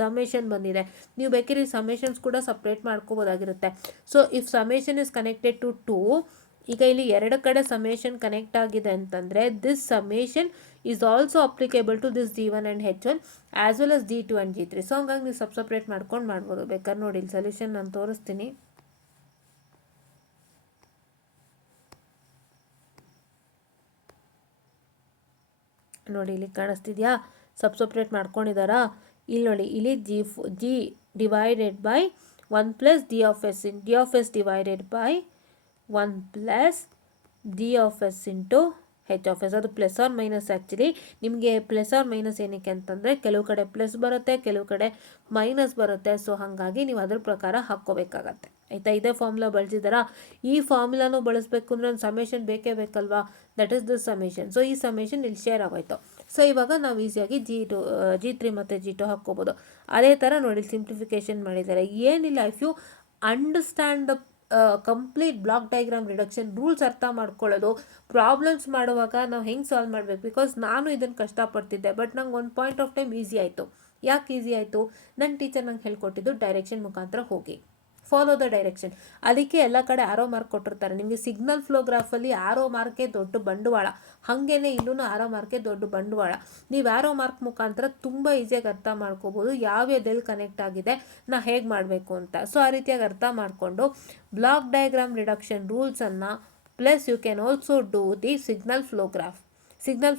ಸಮೇಷನ್ ಬಂದಿದೆ. ನೀವು ಬೇಕಿದ್ರೆ ಸಮೇಷನ್ಸ್ ಕೂಡ ಸಪ್ರೇಟ್ ಮಾಡ್ಕೋಬೋದಾಗಿರುತ್ತೆ. So if summation is connected to 2, ಈಗ ಇಲ್ಲಿ 2 ಕಡೆ ಸಮೇಷನ್ ಕನೆಕ್ಟ್ ಆಗಿದೆ ಅಂತಂದರೆ this summation is also applicable to this G1 and H1 as well as G2 and G3. So ಹಂಗಾಗಿ ನೀವು ಸಪ್ರೇಟ್ ಮಾಡ್ಕೊಂಡು ಮಾಡ್ಬೋದು. ಬೇಕಾದ್ರೆ ನೋಡಿ, ಇಲ್ಲಿ ಸೊಲ್ಯೂಷನ್ ನಾನು ತೋರಿಸ್ತೀನಿ. ನೋಡಿ, ಇಲ್ಲಿ ಕಾಣಿಸ್ತಿದ್ಯಾ, ಸಪ್ರೇಟ್ ಮಾಡ್ಕೊಂಡಿದ್ದಾರಾ. ಇಲ್ಲಿ ನೋಡಿ, ಇಲ್ಲಿ G divided by 1 + D of S in D of S divided by 1 + D of S into H of S. ಅದು ಪ್ಲಸ್ ಆರ್ ಮೈನಸ್. ಆ್ಯಕ್ಚುಲಿ ನಿಮಗೆ ಪ್ಲಸ್ ಆರ್ ಮೈನಸ್ ಏನಕ್ಕೆ ಅಂತಂದರೆ ಕೆಲವು ಕಡೆ ಪ್ಲಸ್ ಬರುತ್ತೆ, ಕೆಲವು ಕಡೆ ಮೈನಸ್ ಬರುತ್ತೆ. ಸೊ ಹಾಗಾಗಿ ನೀವು ಅದ್ರ ಪ್ರಕಾರ ಹಾಕ್ಕೋಬೇಕಾಗತ್ತೆ, ಆಯಿತಾ. ಇದೇ ಫಾರ್ಮುಲಾ ಬಳಸಿದಾರಾ, ಈ ಫಾರ್ಮುಲಾನು ಬಳಸಬೇಕು ಅಂದರೆ ಒಂದು ಸಮೇಷನ್ ಬೇಕೇ ಬೇಕಲ್ವಾ, that is the summation. So ಈ ಸಮೇಷನ್ ಇಲ್ಲಿ ಶೇರ್ ಆಗೋಯ್ತು. ಸೊ ಇವಾಗ ನಾವು ಈಸಿಯಾಗಿ G3 ಮತ್ತು G2 ಹಾಕ್ಕೋಬೋದು. ಅದೇ ಥರ ನೋಡಿ, ಸಿಂಪ್ಲಿಫಿಕೇಶನ್ ಮಾಡಿದ್ದಾರೆ. ಏನಿಲ್ಲ, if you understand the complete block diagram reduction rules ಅರ್ಥ ಮಾಡ್ಕೊಳ್ಳೋದು, ಪ್ರಾಬ್ಲಮ್ಸ್ ಮಾಡುವಾಗ ನಾವು ಹೆಂಗೆ ಸಾಲ್ವ್ ಮಾಡಬೇಕು. ಬಿಕಾಸ್ ನಾನು ಇದನ್ನು ಕಷ್ಟಪಡ್ತಿದ್ದೆ, ಬಟ್ ನಂಗೆ ಒಂದು ಪಾಯಿಂಟ್ ಆಫ್ ಟೈಮ್ ಈಸಿ ಆಯಿತು. ಯಾಕೆ ಈಸಿ ಆಯಿತು? ನನ್ನ ಟೀಚರ್ ನಂಗೆ ಹೇಳ್ಕೊಟ್ಟಿದ್ದು ಡೈರೆಕ್ಷನ್ ಮುಖಾಂತರ ಹೋಗಿ ಫಾಲೋ ದ ಡೈರೆಕ್ಷನ್. ಅದಕ್ಕೆ ಎಲ್ಲ ಕಡೆ ಆರೋ ಮಾರ್ಕ್ ಕೊಟ್ಟಿರ್ತಾರೆ. ನಿಮಗೆ ಸಿಗ್ನಲ್ ಫ್ಲೋ ಗ್ರಾಫಲ್ಲಿ ಆರೋ ಮಾರ್ಕೆ ದೊಡ್ಡ ಬಂಡವಾಳ, ಹಾಗೇನೆ ಇಲ್ಲೂ ಆರೋ ಮಾರ್ಕೆ ದೊಡ್ಡ ಬಂಡವಾಳ. ನೀವು ಆರೋ ಮಾರ್ಕ್ ಮುಖಾಂತರ ತುಂಬ ಈಸಿಯಾಗಿ ಅರ್ಥ ಮಾಡ್ಕೋಬೋದು ಯಾವ್ಯಾವ್ದೆಲ್ಲಿ ಕನೆಕ್ಟ್ ಆಗಿದೆ, ನಾ ಹೇಗೆ ಮಾಡಬೇಕು ಅಂತ. ಸೊ ಆ ರೀತಿಯಾಗಿ ಅರ್ಥ ಮಾಡಿಕೊಂಡು ಬ್ಲಾಕ್ ಡಯಾಗ್ರಾಮ್ ರಿಡಕ್ಷನ್ ರೂಲ್ಸನ್ನು plus you can also do the signal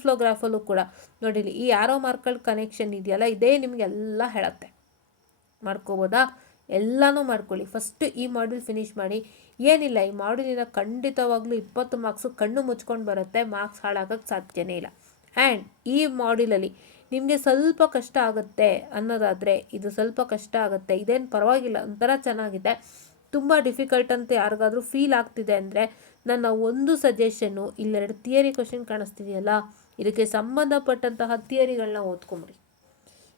flow ಗ್ರಾಫಲ್ಲೂ ಕೂಡ ನೋಡಿ, ಈ ಆರೋ ಮಾರ್ಕ್ಗಳ ಕನೆಕ್ಷನ್ ಇದೆಯಲ್ಲ, ಇದೇ ನಿಮಗೆಲ್ಲ ಹೇಳುತ್ತೆ. ಮಾಡ್ಕೋಬೋದಾ? ಎಲ್ಲನೂ ಮಾಡ್ಕೊಳ್ಳಿ. ಫಸ್ಟ್ ಈ ಮಾಡ್ಯೂಲ್ ಫಿನಿಷ್ ಮಾಡಿ. ಏನಿಲ್ಲ, ಈ ಮಾಡ್ಯೂಲಿನ ಖಂಡಿತವಾಗ್ಲೂ 20 ಮಾರ್ಕ್ಸು ಕಣ್ಣು ಮುಚ್ಕೊಂಡು ಬರುತ್ತೆ, ಮಾರ್ಕ್ಸ್ ಹಾಳಾಗೋಕ್ಕೆ ಸಾಧ್ಯನೇ ಇಲ್ಲ. ಆ್ಯಂಡ್ ಈ ಮಾಡ್ಯೂಲಲ್ಲಿ ನಿಮಗೆ ಸ್ವಲ್ಪ ಕಷ್ಟ ಆಗುತ್ತೆ ಅನ್ನೋದಾದರೆ ಇದು ಸ್ವಲ್ಪ ಕಷ್ಟ ಆಗುತ್ತೆ, ಇದೇನು ಪರವಾಗಿಲ್ಲ, ಒಂಥರ ಚೆನ್ನಾಗಿದೆ. ತುಂಬ ಡಿಫಿಕಲ್ಟ್ ಅಂತ ಯಾರಿಗಾದ್ರೂ ಫೀಲ್ ಆಗ್ತಿದೆ ಅಂದರೆ ನನ್ನ ಒಂದು ಸಜೆಷನ್ನು, ಇಲ್ಲೆರಡು ಥಿಯರಿ ಕ್ವಶನ್ ಕಾಣಿಸ್ತಿದೆಯಲ್ಲ, ಇದಕ್ಕೆ ಸಂಬಂಧಪಟ್ಟಂತಹ ಥಿಯರಿಗಳನ್ನ ಓದ್ಕೊಂಬಿಡಿ.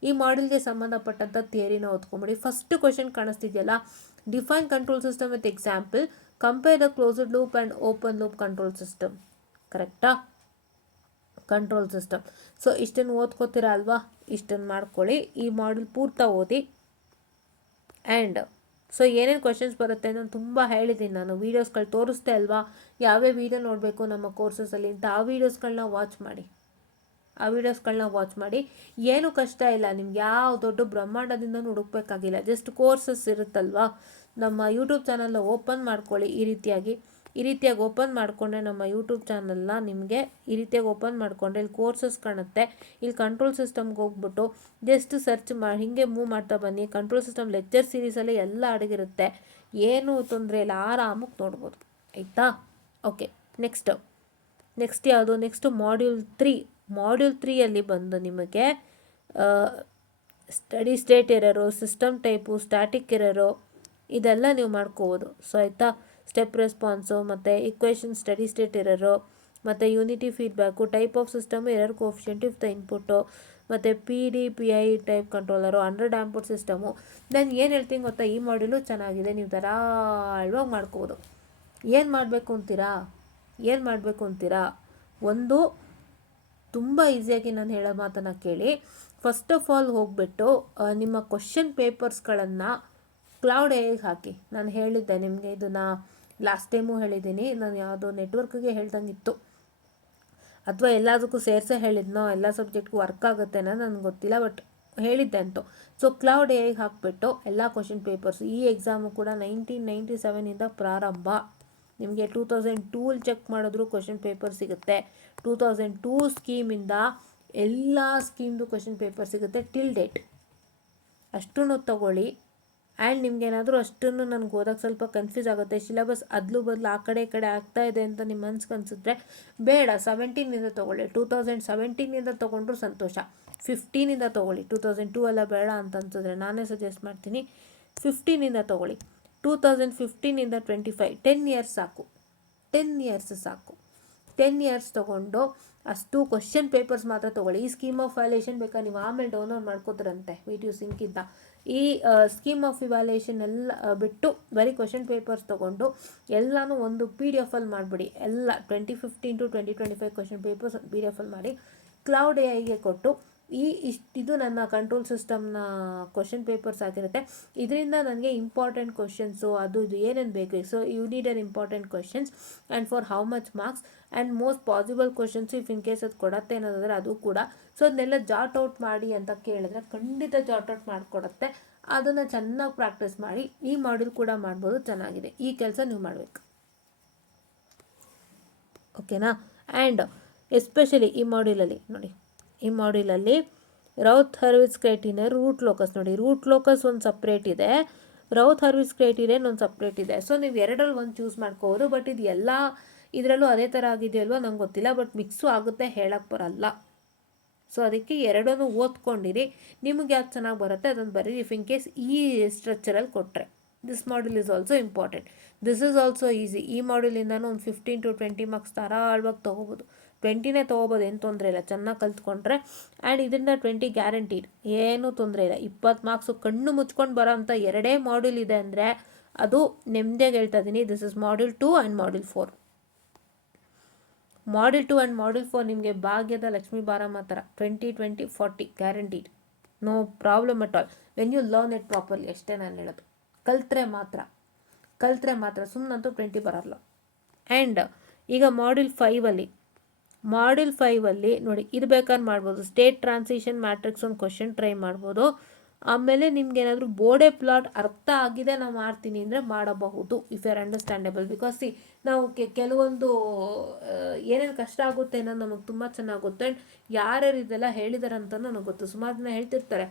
ಈ ಮಾಡ್ಯೂಲ್ಗೆ ಸಂಬಂಧಪಟ್ಟಂಥ ಥಿಯರಿನ ಓದ್ಕೊಂಬಿಡಿ. ಫಸ್ಟ್ ಕ್ವಶನ್ ಕಾಣಿಸ್ತಿದೆಯಲ್ಲ, define control system with example, compare the closed loop and open loop control system. ಕರೆಕ್ಟಾ? Control system. ಸೊ ಇಷ್ಟನ್ನು ಓದ್ಕೋತೀರಾ ಅಲ್ವಾ, ಇಷ್ಟನ್ನು ಮಾಡ್ಕೊಳ್ಳಿ. ಈ ಮಾಡ್ಯೂಲ್ ಪೂರ್ತಿ ಓದಿ. ಆ್ಯಂಡ್ ಸೊ ಏನೇನು ಕ್ವಶನ್ಸ್ ಬರುತ್ತೆ ನಾನು ತುಂಬ ಹೇಳಿದ್ದೀನಿ, ನಾನು ವೀಡಿಯೋಸ್ಗಳು ತೋರಿಸ್ದೆ ಅಲ್ವಾ, ಯಾವ್ಯಾವ ವೀಡಿಯೋ ನೋಡಬೇಕು ನಮ್ಮ ಕೋರ್ಸಸಲ್ಲಿ ಅಂತ. ಆ ವೀಡಿಯೋಸ್ಗಳನ್ನ ವಾಚ್ ಮಾಡಿ. ಏನು ಕಷ್ಟ ಇಲ್ಲ, ನಿಮ್ಗೆ ಯಾವ ದೊಡ್ಡ ಬ್ರಹ್ಮಾಂಡದಿಂದ ಹುಡುಕ್ಬೇಕಾಗಿಲ್ಲ. ಜಸ್ಟ್ ಕೋರ್ಸಸ್ ಇರುತ್ತಲ್ವಾ, ನಮ್ಮ ಯೂಟ್ಯೂಬ್ ಚಾನಲ್ನ ಓಪನ್ ಮಾಡ್ಕೊಳ್ಳಿ. ಈ ರೀತಿಯಾಗಿ ಓಪನ್ ಮಾಡಿಕೊಂಡ್ರೆ ನಮ್ಮ ಯೂಟ್ಯೂಬ್ ಚಾನಲ್ನ ನಿಮಗೆ ಈ ರೀತಿಯಾಗಿ ಓಪನ್ ಮಾಡಿಕೊಂಡ್ರೆ ಇಲ್ಲಿ ಕೋರ್ಸಸ್ ಕಾಣುತ್ತೆ. ಇಲ್ಲಿ ಕಂಟ್ರೋಲ್ ಸಿಸ್ಟಮ್ಗೆ ಹೋಗ್ಬಿಟ್ಟು ಜಸ್ಟ್ ಸರ್ಚ್ ಮಾಡಿ ಹಿಂಗೆ ಮೂವ್ ಮಾಡ್ತಾ ಬನ್ನಿ. ಕಂಟ್ರೋಲ್ ಸಿಸ್ಟಮ್ ಲೆಕ್ಚರ್ ಸೀರೀಸಲ್ಲಿ ಎಲ್ಲ ಅಡಗಿರುತ್ತೆ, ಏನೂ ತೊಂದರೆ ಇಲ್ಲ, ಆರಾಮಾಗಿ ನೋಡ್ಬೋದು, ಆಯಿತಾ. ಓಕೆ, ನೆಕ್ಸ್ಟ್ ಯಾವುದು? ನೆಕ್ಸ್ಟು ಮಾಡ್ಯೂಲ್ 3 ಅಲ್ಲಿ ಬಂದು ನಿಮಗೆ steady state error, system type, static error, ಇದೆಲ್ಲ ನೀವು ಮಾಡ್ಕೋಬೋದು. ಸೊ ಆಯಿತಾ, ಸ್ಟೆಪ್ ರೆಸ್ಪಾನ್ಸು ಮತ್ತು ಇಕ್ವೇಷನ್ ಸ್ಟಡಿ ಸ್ಟೇಟ್ ಎರರು, ಮತ್ತು unity feedback, type of system, error coefficient if the input, ಮತ್ತು PDPI type controller, under damper system. ನಾನು ಏನು ಹೇಳ್ತೀನಿ ಗೊತ್ತಾ, ಈ ಮಾಡ್ಯೂಲು ಚೆನ್ನಾಗಿದೆ, ನೀವು ಧಾರಾಳವಾಗಿ ಮಾಡ್ಕೋಬೋದು. ಏನು ಮಾಡಬೇಕು ಅಂತೀರಾ, ಒಂದು ತುಂಬ ಈಸಿಯಾಗಿ ನಾನು ಹೇಳೋ ಮಾತನ್ನು ಕೇಳಿ. ಫಸ್ಟ್ ಆಫ್ ಆಲ್ ಹೋಗ್ಬಿಟ್ಟು ನಿಮ್ಮ ಕ್ವಶನ್ ಪೇಪರ್ಸ್ಗಳನ್ನು ಕ್ಲೌಡ್ ಎಐಗೆ ಹಾಕಿ. ನಾನು ಹೇಳಿದ್ದೆ ನಿಮಗೆ, ಇದನ್ನು ಲಾಸ್ಟ್ ಟೈಮು ಹೇಳಿದ್ದೀನಿ, ನಾನು ಯಾವುದೋ ನೆಟ್ವರ್ಕ್ಗೆ ಹೇಳ್ದಂಗಿತ್ತು, ಅಥವಾ ಎಲ್ಲದಕ್ಕೂ ಸೇರಿಸೇ ಹೇಳಿದ್ನೋ, ಎಲ್ಲ ಸಬ್ಜೆಕ್ಟ್ಗೂ ವರ್ಕ್ ಆಗುತ್ತೆ ಅನ್ನೋ ನನಗೆ ಗೊತ್ತಿಲ್ಲ, ಬಟ್ ಹೇಳಿದ್ದೆ ಅಂತು. ಸೊ ಕ್ಲೌಡ್ ಎಐಗೆ ಹಾಕಿಬಿಟ್ಟು ಎಲ್ಲ ಕ್ವಶನ್ ಪೇಪರ್ಸ್, ಈ ಎಕ್ಸಾಮು ಕೂಡ 1997ಇಂದ ಪ್ರಾರಂಭ. ನಿಮಗೆ 2002 ಚೆಕ್ ಮಾಡಿದ್ರು ಕ್ವಶನ್ ಪೇಪರ್ ಸಿಗುತ್ತೆ. 2002 ಸ್ಕೀಮಿಂದ ಎಲ್ಲ ಸ್ಕೀಮ್ದು ಕ್ವಶನ್ ಪೇಪರ್ ಸಿಗುತ್ತೆ ಟಿಲ್ ಡೇಟ್. ಅಷ್ಟನ್ನು ತಗೊಳ್ಳಿ. ಆ್ಯಂಡ್ ನಿಮ್ಗೇನಾದರೂ ಅಷ್ಟನ್ನು ನನಗೆ ಓದೋಕ್ಕೆ ಸ್ವಲ್ಪ ಕನ್ಫ್ಯೂಸ್ ಆಗುತ್ತೆ, ಸಿಲೆಬಸ್ ಅದಲು ಬದಲು ಆ ಕಡೆ ಈ ಕಡೆ ಆಗ್ತಾ ಇದೆ ಅಂತ ನಿಮ್ಮ ಮನ್ಸಿಗೆ ಅನಿಸಿದ್ರೆ ಬೇಡ, 17ಇಂದ ತೊಗೊಳ್ಳಿ. 2017ಇಂದ ತೊಗೊಂಡ್ರು ಸಂತೋಷ. 15ಇಂದ ತೊಗೊಳ್ಳಿ. 2002 ಎಲ್ಲ ಬೇಡ ಅಂತ ಅನ್ಸಿದ್ರೆ ನಾನೇ ಸಜೆಸ್ಟ್ ಮಾಡ್ತೀನಿ 15ಇಂದ ತೊಗೊಳ್ಳಿ. 2015ಇಂದ 25, 10 ಇಯರ್ಸ್ ಸಾಕು. 10 ಇಯರ್ಸ್ ತೊಗೊಂಡು ಅಷ್ಟು ಕ್ವಶನ್ ಪೇಪರ್ಸ್ ಮಾತ್ರ ತೊಗೊಳ್ಳಿ. ಈ ಸ್ಕೀಮ್ ಆಫ್ ವ್ಯಾಲ್ಯೂಯೇಷನ್ ಬೇಕಾದ್ರೆ ನೀವು ಆಮೇಲೆ ಡೌನ್ಲೋಡ್ ಮಾಡ್ಕೋತಾರಂತೆ ವಿಡಿಯೋ ಸಿಂಕಿಂದ. ಈ ಸ್ಕೀಮ್ ಆಫ್ ಇವ್ಯಾಲ್ಯೂಯೇಷನ್ ಎಲ್ಲ ಬಿಟ್ಟು ಬರೀ ಕ್ವಶನ್ ಪೇಪರ್ಸ್ ತೊಗೊಂಡು ಎಲ್ಲನೂ ಒಂದು PDF ಅಲ್ಲಿ ಮಾಡಿಬಿಡಿ. ಎಲ್ಲ 2015 to 2025 ಕ್ವಶನ್ ಪೇಪರ್ಸ್ PDF ಅಲ್ಲಿ ಮಾಡಿ ಕ್ಲೌಡ್ ಎಐಗೆ ಕೊಟ್ಟು, ಇದು ನನ್ನ ಕಂಟ್ರೋಲ್ ಸಿಸ್ಟಮ್ನ ಕ್ವಶನ್ ಪೇಪರ್ಸ್ ಆಗಿರುತ್ತೆ. ಇದರಿಂದ ನನಗೆ ಇಂಪಾರ್ಟೆಂಟ್ ಕ್ವಶನ್ಸು ಅದು ಇದು ಏನೇನು ಬೇಕು. So you need an important questions and for how much marks and most possible questions if in case ಅದು ಕೊಡತ್ತೆ ಅನ್ನೋದಾದರೆ ಅದು ಕೂಡ. ಸೊ ಅದನ್ನೆಲ್ಲ ಜಾಟ್ ಔಟ್ ಮಾಡಿ ಅಂತ ಕೇಳಿದ್ರೆ ಖಂಡಿತ ಜಾಟ್ ಔಟ್ ಮಾಡಿಕೊಡತ್ತೆ. ಅದನ್ನು ಚೆನ್ನಾಗಿ ಪ್ರಾಕ್ಟೀಸ್ ಮಾಡಿ. ಈ ಮಾಡ್ಯೂಲ್ ಕೂಡ ಮಾಡ್ಬೋದು, ಚೆನ್ನಾಗಿದೆ. ಈ ಕೆಲಸ ನೀವು ಮಾಡಬೇಕು, ಓಕೆನಾ. ಆ್ಯಂಡ್ ಎಸ್ಪೆಷಲಿ ಈ ಮಾಡ್ಯೂಲಲ್ಲಿ ನೋಡಿ, ಈ ಮಾಡ್ಯೂಲಲ್ಲಿ ರೌತ್ ಹರ್ವಿಟ್ಸ್ ಕ್ರೈಟೀರಿಯನ್, ರೂಟ್ ಲೋಕಸ್ ನೋಡಿ. ರೂಟ್ ಲೋಕಸ್ ಒಂದು ಸಪ್ರೇಟ್ ಇದೆ, ರೌತ್ ಹರ್ವಿಟ್ಸ್ ಕ್ರೈಟೀರಿಯನ್ ಒಂದು ಸಪ್ರೇಟ್ ಇದೆ. ಸೊ ನೀವು ಎರಡರಲ್ಲಿ ಒಂದು ಚೂಸ್ ಮಾಡ್ಕೋಬೋದು. ಬಟ್ ಇದು ಎಲ್ಲ ಇದರಲ್ಲೂ ಅದೇ ಥರ ಆಗಿದೆಯಲ್ವ ನಂಗೆ ಗೊತ್ತಿಲ್ಲ, ಬಟ್ ಮಿಕ್ಸು ಆಗುತ್ತೆ, ಹೇಳಕ್ಕೆ ಬರಲ್ಲ. ಸೊ ಅದಕ್ಕೆ ಎರಡನ್ನೂ ಓದ್ಕೊಂಡಿರಿ. ನಿಮಗೆ ಯಾವ್ದು ಚೆನ್ನಾಗಿ ಬರುತ್ತೆ ಅದನ್ನು ಬರೀ. ಇಫ್ ಇನ್ ಕೇಸ್ ಈ ಸ್ಟ್ರಕ್ಚರಲ್ಲಿ ಕೊಟ್ಟರೆ this module is also important, this is also easy. ಈ ಮಾಡ್ಯೂಲಿಂದನೂ ಒಂದು 15 to 20 ಮಾರ್ಕ್ಸ್ ಧಾರಾಳವಾಗಿ ತೊಗೋಬೋದು. 20ನೇ ತೊಗೋಬೋದು, ಏನು ತೊಂದರೆ ಇಲ್ಲ, ಚೆನ್ನಾಗಿ ಕಲ್ತ್ಕೊಂಡ್ರೆ. ಆ್ಯಂಡ್ ಇದರಿಂದ 20 ಗ್ಯಾರಂಟೀಡ್, ಏನೂ ತೊಂದರೆ ಇಲ್ಲ. 20 ಮಾರ್ಕ್ಸು ಕಣ್ಣು ಮುಚ್ಕೊಂಡು ಬರೋ ಅಂಥ ಎರಡೇ ಮಾಡ್ಯೂಲ್ ಇದೆ ಅಂದರೆ ಅದು ನೆಮ್ಮದಿಯಾಗಿ ಹೇಳ್ತಾ ಇದ್ದೀನಿ. This is module 2 and module 4. Module 2 and module 4 ನಿಮಗೆ ಭಾಗ್ಯದ ಲಕ್ಷ್ಮೀ ಬಾರಮ್ಮ ಥರ 20, 20, 40 guaranteed, no problem at all. When you learn it properly ಅಷ್ಟೇ ನಾನು ಹೇಳೋದು. ಕಲ್ತ್ರೆ ಮಾತ್ರ ಸುಮ್ಮನಂತೂ 20 ಬರಲ್ಲ. ಆ್ಯಂಡ್ ಈಗ ಮಾಡ್ಯೂಲ್ 5ಅಲ್ಲಿ ನೋಡಿ, ಇದು ಬೇಕಾದ್ರೆ ಮಾಡ್ಬೋದು. ಸ್ಟೇಟ್ ಟ್ರಾನ್ಸಿಷನ್ ಮ್ಯಾಟ್ರಿಕ್ಸ್ ಒಂದು ಕ್ವಶನ್ ಟ್ರೈ ಮಾಡ್ಬೋದು. ಆಮೇಲೆ ನಿಮ್ಗೇನಾದರೂ ಬೋರ್ಡೆ ಪ್ಲಾಟ್ ಅರ್ಥ ಆಗಿದೆ ನಾನು ಮಾಡ್ತೀನಿ ಅಂದರೆ ಮಾಡಬಹುದು, if you are understandable. Because ನಾವು ಕೆಲವೊಂದು ಏನೇನು ಕಷ್ಟ ಆಗುತ್ತೆ ಅನ್ನೋದು ನಮಗೆ ತುಂಬ ಚೆನ್ನಾಗಿ ಗೊತ್ತು. ಆ್ಯಂಡ್ ಯಾರ್ಯಾರು ಇದೆಲ್ಲ ಹೇಳಿದಾರೆ ಅಂತ ನನಗೆ ಗೊತ್ತು. ಸುಮಾರು ಜನ ಹೇಳ್ತಿರ್ತಾರೆ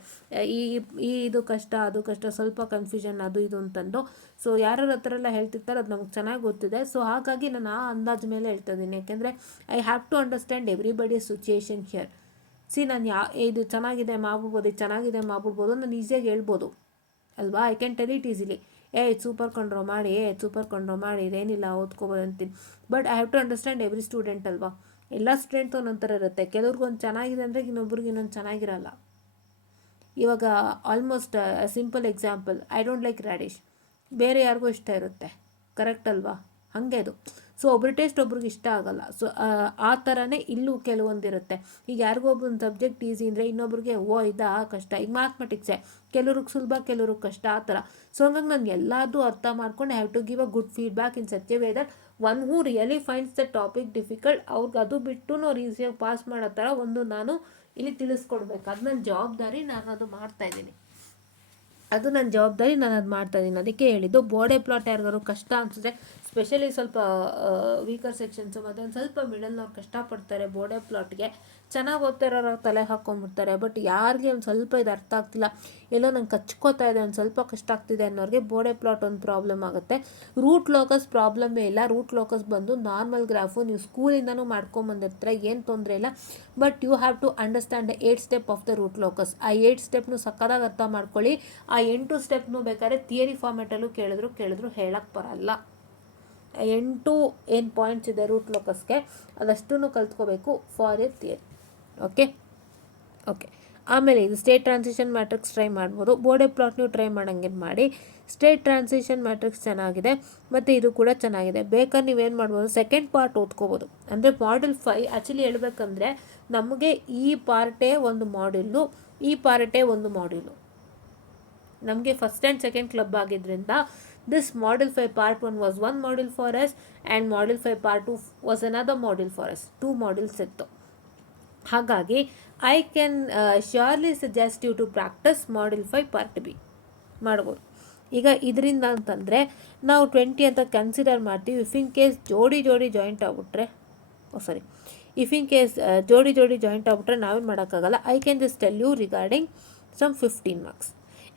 ಇದು ಕಷ್ಟ ಅದು ಕಷ್ಟ, ಸ್ವಲ್ಪ ಕನ್ಫ್ಯೂಷನ್ ಅದು ಇದು ಅಂತಂದು. ಸೊ ಯಾರ್ಯಾರ ಹತ್ರ ಎಲ್ಲ ಹೇಳ್ತಿರ್ತಾರೆ ಅದು ನಮಗೆ ಚೆನ್ನಾಗಿ ಗೊತ್ತಿದೆ. ಸೊ ಹಾಗಾಗಿ ನಾನು ಆ ಅಂದಾಜು ಮೇಲೆ ಹೇಳ್ತಾ ಇದ್ದೀನಿ. ಯಾಕೆಂದರೆ I have to understand everybody situation here. ನಾನು ಇದು ಚೆನ್ನಾಗಿದೆ ಮಾಡ್ಬಿಡ್ಬೋದು, ಇದು ಚೆನ್ನಾಗಿದೆ ಮಾಡ್ಬಿಡ್ಬೋದು, ನಾನು ಈಸಿಯಾಗಿ ಹೇಳ್ಬೋದು ಅಲ್ವಾ. I can tell it easily. ಇದು ಸೂಪರ್ ಕಂಡ್ರೋ ಮಾಡಿ ಇದೇನಿಲ್ಲ ಓದ್ಕೋಬೋದು ಅಂತೀನಿ. But I have to understand every student ಅಲ್ವಾ. ಎಲ್ಲ ಸ್ಟೂಡೆಂಟ್ ಒಂದೊಂಥರ ಇರುತ್ತೆ. ಕೆಲವ್ರಿಗೆ ಒಂದು ಚೆನ್ನಾಗಿದೆ ಅಂದರೆ ಇನ್ನೊಬ್ರಿಗೆ ಇನ್ನೊಂದು ಚೆನ್ನಾಗಿರಲ್ಲ. ಇವಾಗ almost simple example, I don't like radish, ಬೇರೆ ಯಾರಿಗೂ ಇಷ್ಟ ಇರುತ್ತೆ, ಕರೆಕ್ಟ್ ಅಲ್ವಾ. ಹಾಗೆ ಅದು. ಸೊ ಒಬ್ರು ಟೇಸ್ಟ್ ಒಬ್ರಿಗೆ ಇಷ್ಟ ಆಗಲ್ಲ. ಸೊ ಆ ಥರನೇ ಇಲ್ಲೂ ಕೆಲವೊಂದಿರುತ್ತೆ. ಈಗ ಯಾರಿಗೊಬ್ಬೊಂದು ಸಬ್ಜೆಕ್ಟ್ ಈಸಿ ಅಂದರೆ ಇನ್ನೊಬ್ರಿಗೆ ಇದಾ ಕಷ್ಟ. ಈಗ ಮ್ಯಾಥ್ಮೆಟಿಕ್ಸೇ ಕೆಲವ್ರಿಗೆ ಸುಲಭ, ಕೆಲವ್ರಿಗೆ ಕಷ್ಟ, ಆ ಥರ. ಸೊ ಹಂಗಾಗಿ ನಾನು ಎಲ್ಲದೂ ಅರ್ಥ ಮಾಡ್ಕೊಂಡು have to give a good feedback in such a way that one who really finds the topic difficult, ಅವ್ರಿಗೆ ಅದು ಬಿಟ್ಟು ಅವ್ರು ಈಸಿಯಾಗಿ ಪಾಸ್ ಮಾಡೋ ಥರ ಒಂದು ನಾನು ಇಲ್ಲಿ ತಿಳಿಸ್ಕೊಡ್ಬೇಕು. ಅದು ನನ್ನ ಜವಾಬ್ದಾರಿ, ನಾನು ಅದು ಮಾಡ್ತಾಯಿದ್ದೀನಿ. ನಾನು ಅದು ಮಾಡ್ತಾಯಿದ್ದೀನಿ. ಅದಕ್ಕೆ ಹೇಳಿದ್ದು ಬೋರ್ಡೆ ಪ್ಲಾಟ್ ಯಾರಿಗಾರು ಕಷ್ಟ ಅನಿಸಿದ್ರೆ ಸ್ಪೆಷಲಿ ಸ್ವಲ್ಪ ವೀಕರ್ ಸೆಕ್ಷನ್ಸು ಮತ್ತು ಒಂದು ಸ್ವಲ್ಪ ಮಿಡಲ್ನವ್ರು ಕಷ್ಟಪಡ್ತಾರೆ ಬೋರ್ಡೆ ಪ್ಲಾಟ್ಗೆ. ಚೆನ್ನಾಗಿ ಓದ್ತಿರೋರು ತಲೆ ಹಾಕ್ಕೊಂಡ್ಬಿಡ್ತಾರೆ. ಬಟ್ ಯಾರಿಗೆ ಒಂದು ಸ್ವಲ್ಪ ಇದು ಅರ್ಥ ಆಗ್ತಿಲ್ಲ, ಎಲ್ಲೋ ನಂಗೆ ಕಚ್ಕೋತಾ ಇದೆ, ಒಂದು ಸ್ವಲ್ಪ ಕಷ್ಟ ಆಗ್ತಿದೆ ಅನ್ನೋರಿಗೆ ಬೋರ್ಡೆ ಪ್ಲಾಟ್ ಒಂದು ಪ್ರಾಬ್ಲಮ್ ಆಗುತ್ತೆ. ರೂಟ್ ಲೋಕಸ್ ಪ್ರಾಬ್ಲಮ್ಮೇ ಇಲ್ಲ. ರೂಟ್ ಲೋಕಸ್ ಬಂದು ನಾರ್ಮಲ್ ಗ್ರಾಫು, ನೀವು ಸ್ಕೂಲಿಂದನೂ ಮಾಡ್ಕೊಂಬಂದಿರ್ತಾರೆ, ಏನು ತೊಂದರೆ ಇಲ್ಲ. But you have to understand the 8 step of the root locus. ಆ 8 ಸ್ಟೆಪ್ನು ಸಕ್ಕದಾಗಿ ಅರ್ಥ ಮಾಡ್ಕೊಳ್ಳಿ. ಆ 8 ಸ್ಟೆಪ್ನು ಬೇಕಾದ್ರೆ ಥಿಯರಿ ಫಾರ್ಮೆಟಲ್ಲೂ ಕೇಳಿದ್ರು ಹೇಳಕ್ಕೆ ಬರಲ್ಲ. 8 ಏನು ಪಾಯಿಂಟ್ಸ್ ಇದೆ ರೂಟ್ ಲೋಕಸ್ಗೆ, ಅದಷ್ಟೂ ಕಲ್ತ್ಕೋಬೇಕು ಫಾರ್ ಎ ಥಿಯರಿ. ಓಕೆ. ಆಮೇಲೆ ಇದು ಸ್ಟೇಟ್ ಟ್ರಾನ್ಸಿಷನ್ ಮ್ಯಾಟ್ರಿಕ್ಸ್ ಟ್ರೈ ಮಾಡ್ಬೋದು. ಬೋರ್ಡೆ ಪ್ಲಾಟ್ ನೀವು ಟ್ರೈ ಮಾಡೋಂಗೆ ಮಾಡಿ. ಸ್ಟೇಟ್ ಟ್ರಾನ್ಸಿಷನ್ ಮ್ಯಾಟ್ರಿಕ್ಸ್ ಚೆನ್ನಾಗಿದೆ, ಮತ್ತು ಇದು ಕೂಡ ಚೆನ್ನಾಗಿದೆ. ಬೇಕಾದ್ರೆ ನೀವೇನು ಮಾಡ್ಬೋದು, ಸೆಕೆಂಡ್ ಪಾರ್ಟ್ ಓದ್ಕೋಬೋದು. ಅಂದರೆ ಮಾಡ್ಯೂಲ್ 5 ಆ್ಯಕ್ಚುಲಿ ಹೇಳ್ಬೇಕಂದ್ರೆ ನಮಗೆ ಈ ಪಾರ್ಟೇ ಒಂದು ಮಾಡ್ಯೂಲು, ಈ ಪಾರ್ಟೇ ಒಂದು ಮಾಡ್ಯೂಲು. ನಮಗೆ ಫಸ್ಟ್ ಆ್ಯಂಡ್ ಸೆಕೆಂಡ್ ಕ್ಲಬ್ ಆಗಿದ್ದರಿಂದ this module 5 part 1 was one module for us and module 5 part 2 was another module for us. 2 modules ಇತ್ತು. ಹಾಗಾಗಿ I can surely suggest you to practice module 5 part B ಮಾಡ್ಬೋದು. ಈಗ ಇದರಿಂದ ಅಂತಂದರೆ ನಾವು 20 ಅಂತ consider ಮಾಡ್ತೀವಿ. ಇಫ್ ಇನ್ ಕೇಸ್ ಜೋಡಿ ಜಾಯಿಂಟ್ ಆಗ್ಬಿಟ್ರೆ ಇಫ್ ಇನ್ ಕೇಸ್ ಜೋಡಿ ಜಾಯಿಂಟ್ ಆಗ್ಬಿಟ್ರೆ ನಾವೇನು ಮಾಡೋಕ್ಕಾಗಲ್ಲ. I can just tell you regarding some 15 marks.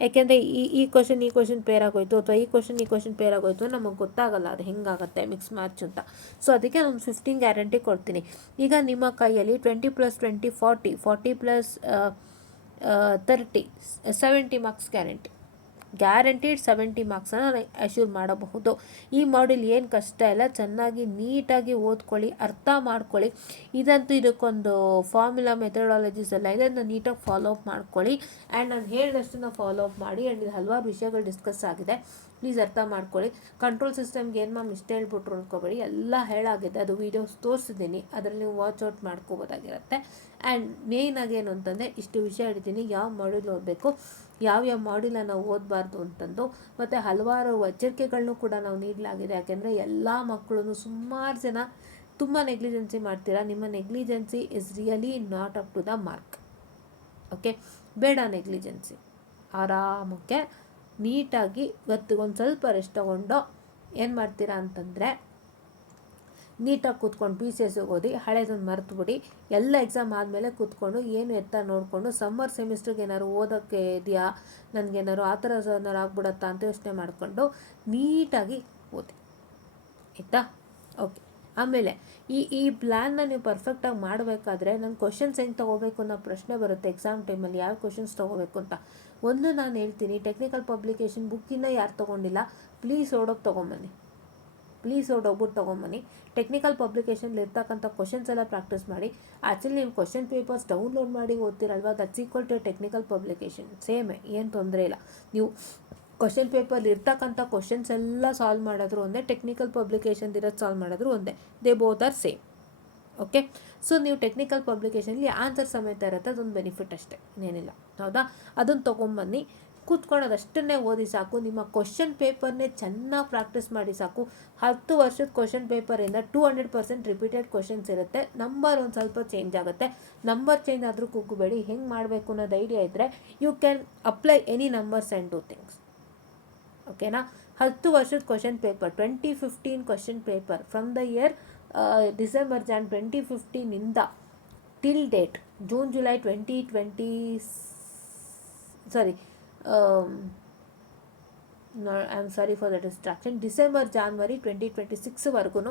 ಯಾಕೆಂದರೆ ಈ ಕ್ವಶನ್ ಪೇರ್ ಆಗೋಯ್ತು, ಅಥವಾ ಈ ಕ್ವಶನ್ ಪೇರ್ ಆಗೋಯ್ತು, ನಮಗೆ ಗೊತ್ತಾಗಲ್ಲ ಅದು ಹೆಂಗಾಗುತ್ತೆ ಮಿಕ್ಸ್ ಮ್ಯಾಚ್ ಅಂತ. ಸೊ ಅದಕ್ಕೆ ನಾನು 15 ಗ್ಯಾರಂಟಿ ಕೊಡ್ತೀನಿ. ಈಗ ನಿಮ್ಮ ಕೈಯಲ್ಲಿ 20 + 20 40 40 + 30 70 ಮಾರ್ಕ್ಸ್ ಗ್ಯಾರಂಟಿಡ್ 70 ಮಾರ್ಕ್ಸನ್ನು ಅಶ್ಯೂರ್ ಮಾಡಬಹುದು. ಈ ಮಾಡ್ಯೂಲ್ ಏನು ಕಷ್ಟ ಇಲ್ಲ, ಚೆನ್ನಾಗಿ ನೀಟಾಗಿ ಓದ್ಕೊಳ್ಳಿ, ಅರ್ಥ ಮಾಡ್ಕೊಳ್ಳಿ. ಇದಂತೂ ಇದಕ್ಕೊಂದು ಫಾರ್ಮುಲಾ ಮೆಥಡಾಲಜೀಸ್ ಎಲ್ಲ ಇದೆ, ಅದನ್ನು ನೀಟಾಗಿ ಫಾಲೋ ಅಪ್ ಮಾಡ್ಕೊಳ್ಳಿ. ಆ್ಯಂಡ್ ನಾನು ಹೇಳಿದಷ್ಟನ್ನು ಫಾಲೋ ಅಪ್ ಮಾಡಿ. ಆ್ಯಂಡ್ ಇದು ಹಲವಾರು ವಿಷಯಗಳು ಡಿಸ್ಕಸ್ ಆಗಿದೆ, ಪ್ಲೀಸ್ ಅರ್ಥ ಮಾಡ್ಕೊಳ್ಳಿ. ಕಂಟ್ರೋಲ್ ಸಿಸ್ಟಮ್ಗೆ ಏನು ಮ್ಯಾಮ್ ಇಷ್ಟ ಹೇಳ್ಬಿಟ್ರು ಅಂದ್ಕೋಬೇಡಿ, ಎಲ್ಲ ಹೇಳಾಗಿದೆ. ಅದು ವೀಡಿಯೋಸ್ ತೋರಿಸಿದ್ದೀನಿ, ಅದರಲ್ಲಿ ನೀವು ವಾಚ್ ಔಟ್ ಮಾಡ್ಕೋಬೋದಾಗಿರುತ್ತೆ. ಆ್ಯಂಡ್ ಮೇಯ್ನಾಗಿ ಏನು ಅಂತಂದರೆ ಇಷ್ಟು ವಿಷಯ ಹೇಳಿದ್ದೀನಿ, ಯಾವ ಮಾಡ್ಯೂಲ್ ಓದಬೇಕು, ಯಾವ್ಯಾವ ಮಾಡ್ಯೂಲನ್ನು ನಾವು ಓದಬಾರ್ದು ಅಂತಂದು, ಮತ್ತು ಹಲವಾರು ಎಚ್ಚರಿಕೆಗಳನ್ನೂ ಕೂಡ ನಾವು ನೀಡಲಾಗಿದೆ. ಯಾಕೆಂದರೆ ಎಲ್ಲ ಮಕ್ಕಳು ಸುಮಾರು ಜನ ತುಂಬ ನೆಗ್ಲಿಜೆನ್ಸಿ ಮಾಡ್ತೀರಾ. ನಿಮ್ಮ negligency is really not up to the mark. Okay, ಬೇಡ ನೆಗ್ಲಿಜೆನ್ಸಿ. ಆರಾಮಕ್ಕೆ ನೀಟಾಗಿ ಇವತ್ತು ಒಂದು ಸ್ವಲ್ಪ ರೆಸ್ಟ್ ತೊಗೊಂಡು ಏನು ಮಾಡ್ತೀರಾ ಅಂತಂದರೆ ನೀಟಾಗಿ ಕೂತ್ಕೊಂಡು PCS ಓದಿ, ಹಳೇದನ್ನು ಮರೆತುಬಿಡಿ. ಎಲ್ಲ ಎಕ್ಸಾಮ್ ಆದಮೇಲೆ ಕೂತ್ಕೊಂಡು ಏನು ಎತ್ತ ನೋಡಿಕೊಂಡು ಸಮ್ಮರ್ ಸೆಮಿಸ್ಟ್ರಿಗೆ ಏನಾದ್ರು ಓದೋಕ್ಕೆ ಇದೆಯಾ, ನನಗೇನಾದ್ರು ಆ ಥರ ಏನಾರು ಆಗ್ಬಿಡತ್ತಾ ಅಂತ ಯೋಚನೆ ಮಾಡಿಕೊಂಡು ನೀಟಾಗಿ ಓದಿ, ಆಯಿತಾ? ಓಕೆ. ಆಮೇಲೆ ಈ ಪ್ಲ್ಯಾನ್ನ ನೀವು ಪರ್ಫೆಕ್ಟಾಗಿ ಮಾಡಬೇಕಾದ್ರೆ ನನ್ನ ಕ್ವಶನ್ಸ್ ಹೆಂಗೆ ತೊಗೋಬೇಕು ಅನ್ನೋ ಪ್ರಶ್ನೆ ಬರುತ್ತೆ ಎಕ್ಸಾಮ್ ಟೈಮಲ್ಲಿ, ಯಾವ ಕ್ವಶನ್ಸ್ ತೊಗೋಬೇಕು ಅಂತ. ಒಂದು ನಾನು ಹೇಳ್ತೀನಿ, ಟೆಕ್ನಿಕಲ್ ಪಬ್ಲಿಕೇಶನ್ ಬುಕ್ಕಿಂದ ಯಾರು ತೊಗೊಂಡಿಲ್ಲ ಪ್ಲೀಸ್ ಓಡೋಗ್ಬಿಟ್ಟು ತೊಗೊಂಬನ್ನಿ. ಟೆಕ್ನಿಕಲ್ ಪಬ್ಲಿಕೇಶನ್ಲಿ ಇರ್ತಕ್ಕಂಥ ಕ್ವಶನ್ಸ್ ಎಲ್ಲ ಪ್ರಾಕ್ಟೀಸ್ ಮಾಡಿ. ಆ್ಯಕ್ಚುಲಿ ನೀವು ಕ್ವಶನ್ ಪೇಪರ್ಸ್ ಡೌನ್ಲೋಡ್ ಮಾಡಿ ಓದ್ತಿರಲ್ವ, that's equal to technical publication, ಸೇಮೇ, ಏನು ತೊಂದರೆ ಇಲ್ಲ. ನೀವು ಕ್ವಶನ್ ಪೇಪರ್ಲಿ ಇರ್ತಕ್ಕಂಥ ಕ್ವಶನ್ಸ್ ಎಲ್ಲ ಸಾಲ್ವ್ ಮಾಡಿದ್ರು ಒಂದೇ, ಟೆಕ್ನಿಕಲ್ ಪಬ್ಲಿಕೇಶನ್ ಇರೋದು ಸಾಲ್ವ್ ಮಾಡಿದ್ರು ಒಂದೇ, they both are same. Okay. So ನೀವು ಟೆಕ್ನಿಕಲ್ ಪಬ್ಲಿಕೇಶನ್ಲಿ ಆನ್ಸರ್ ಸಮೇತ ಇರುತ್ತೆ, ಅದೊಂದು ಬೆನಿಫಿಟ್ ಅಷ್ಟೇ, ಇನ್ನೇನಿಲ್ಲ. ಹೌದಾ? ಅದನ್ನು ತೊಗೊಂಬನ್ನಿ, ಕೂತ್ಕೊಂಡು ಅದಷ್ಟನ್ನೇ ಓದಿ ಸಾಕು. ನಿಮ್ಮ ಕ್ವಶನ್ ಪೇಪರ್ನೇ ಚೆನ್ನಾಗಿ ಪ್ರಾಕ್ಟೀಸ್ ಮಾಡಿ ಸಾಕು. 10 ವರ್ಷದ ಕ್ವಶನ್ ಪೇಪರಿಂದ 200% ರಿಪೀಟೆಡ್ ಕ್ವಶನ್ಸ್ ಇರುತ್ತೆ. ನಂಬರ್ ಒಂದು ಸ್ವಲ್ಪ ಚೇಂಜ್ ಆಗುತ್ತೆ. ನಂಬರ್ ಚೇಂಜ್ ಆದರೂ ಕುಗ್ಗಬೇಡಿ. ಹೆಂಗೆ ಮಾಡಬೇಕು ಅನ್ನೋದು ಐಡಿಯಾ ಇದ್ದರೆ you can apply any numbers and do things. ಓಕೆನಾ? 10 ವರ್ಷದ question paper 2015 question paper from the year December 2015ಇಂದ till date June July 2020 I am sorry for the distraction, December January 2026ವರೆಗೂ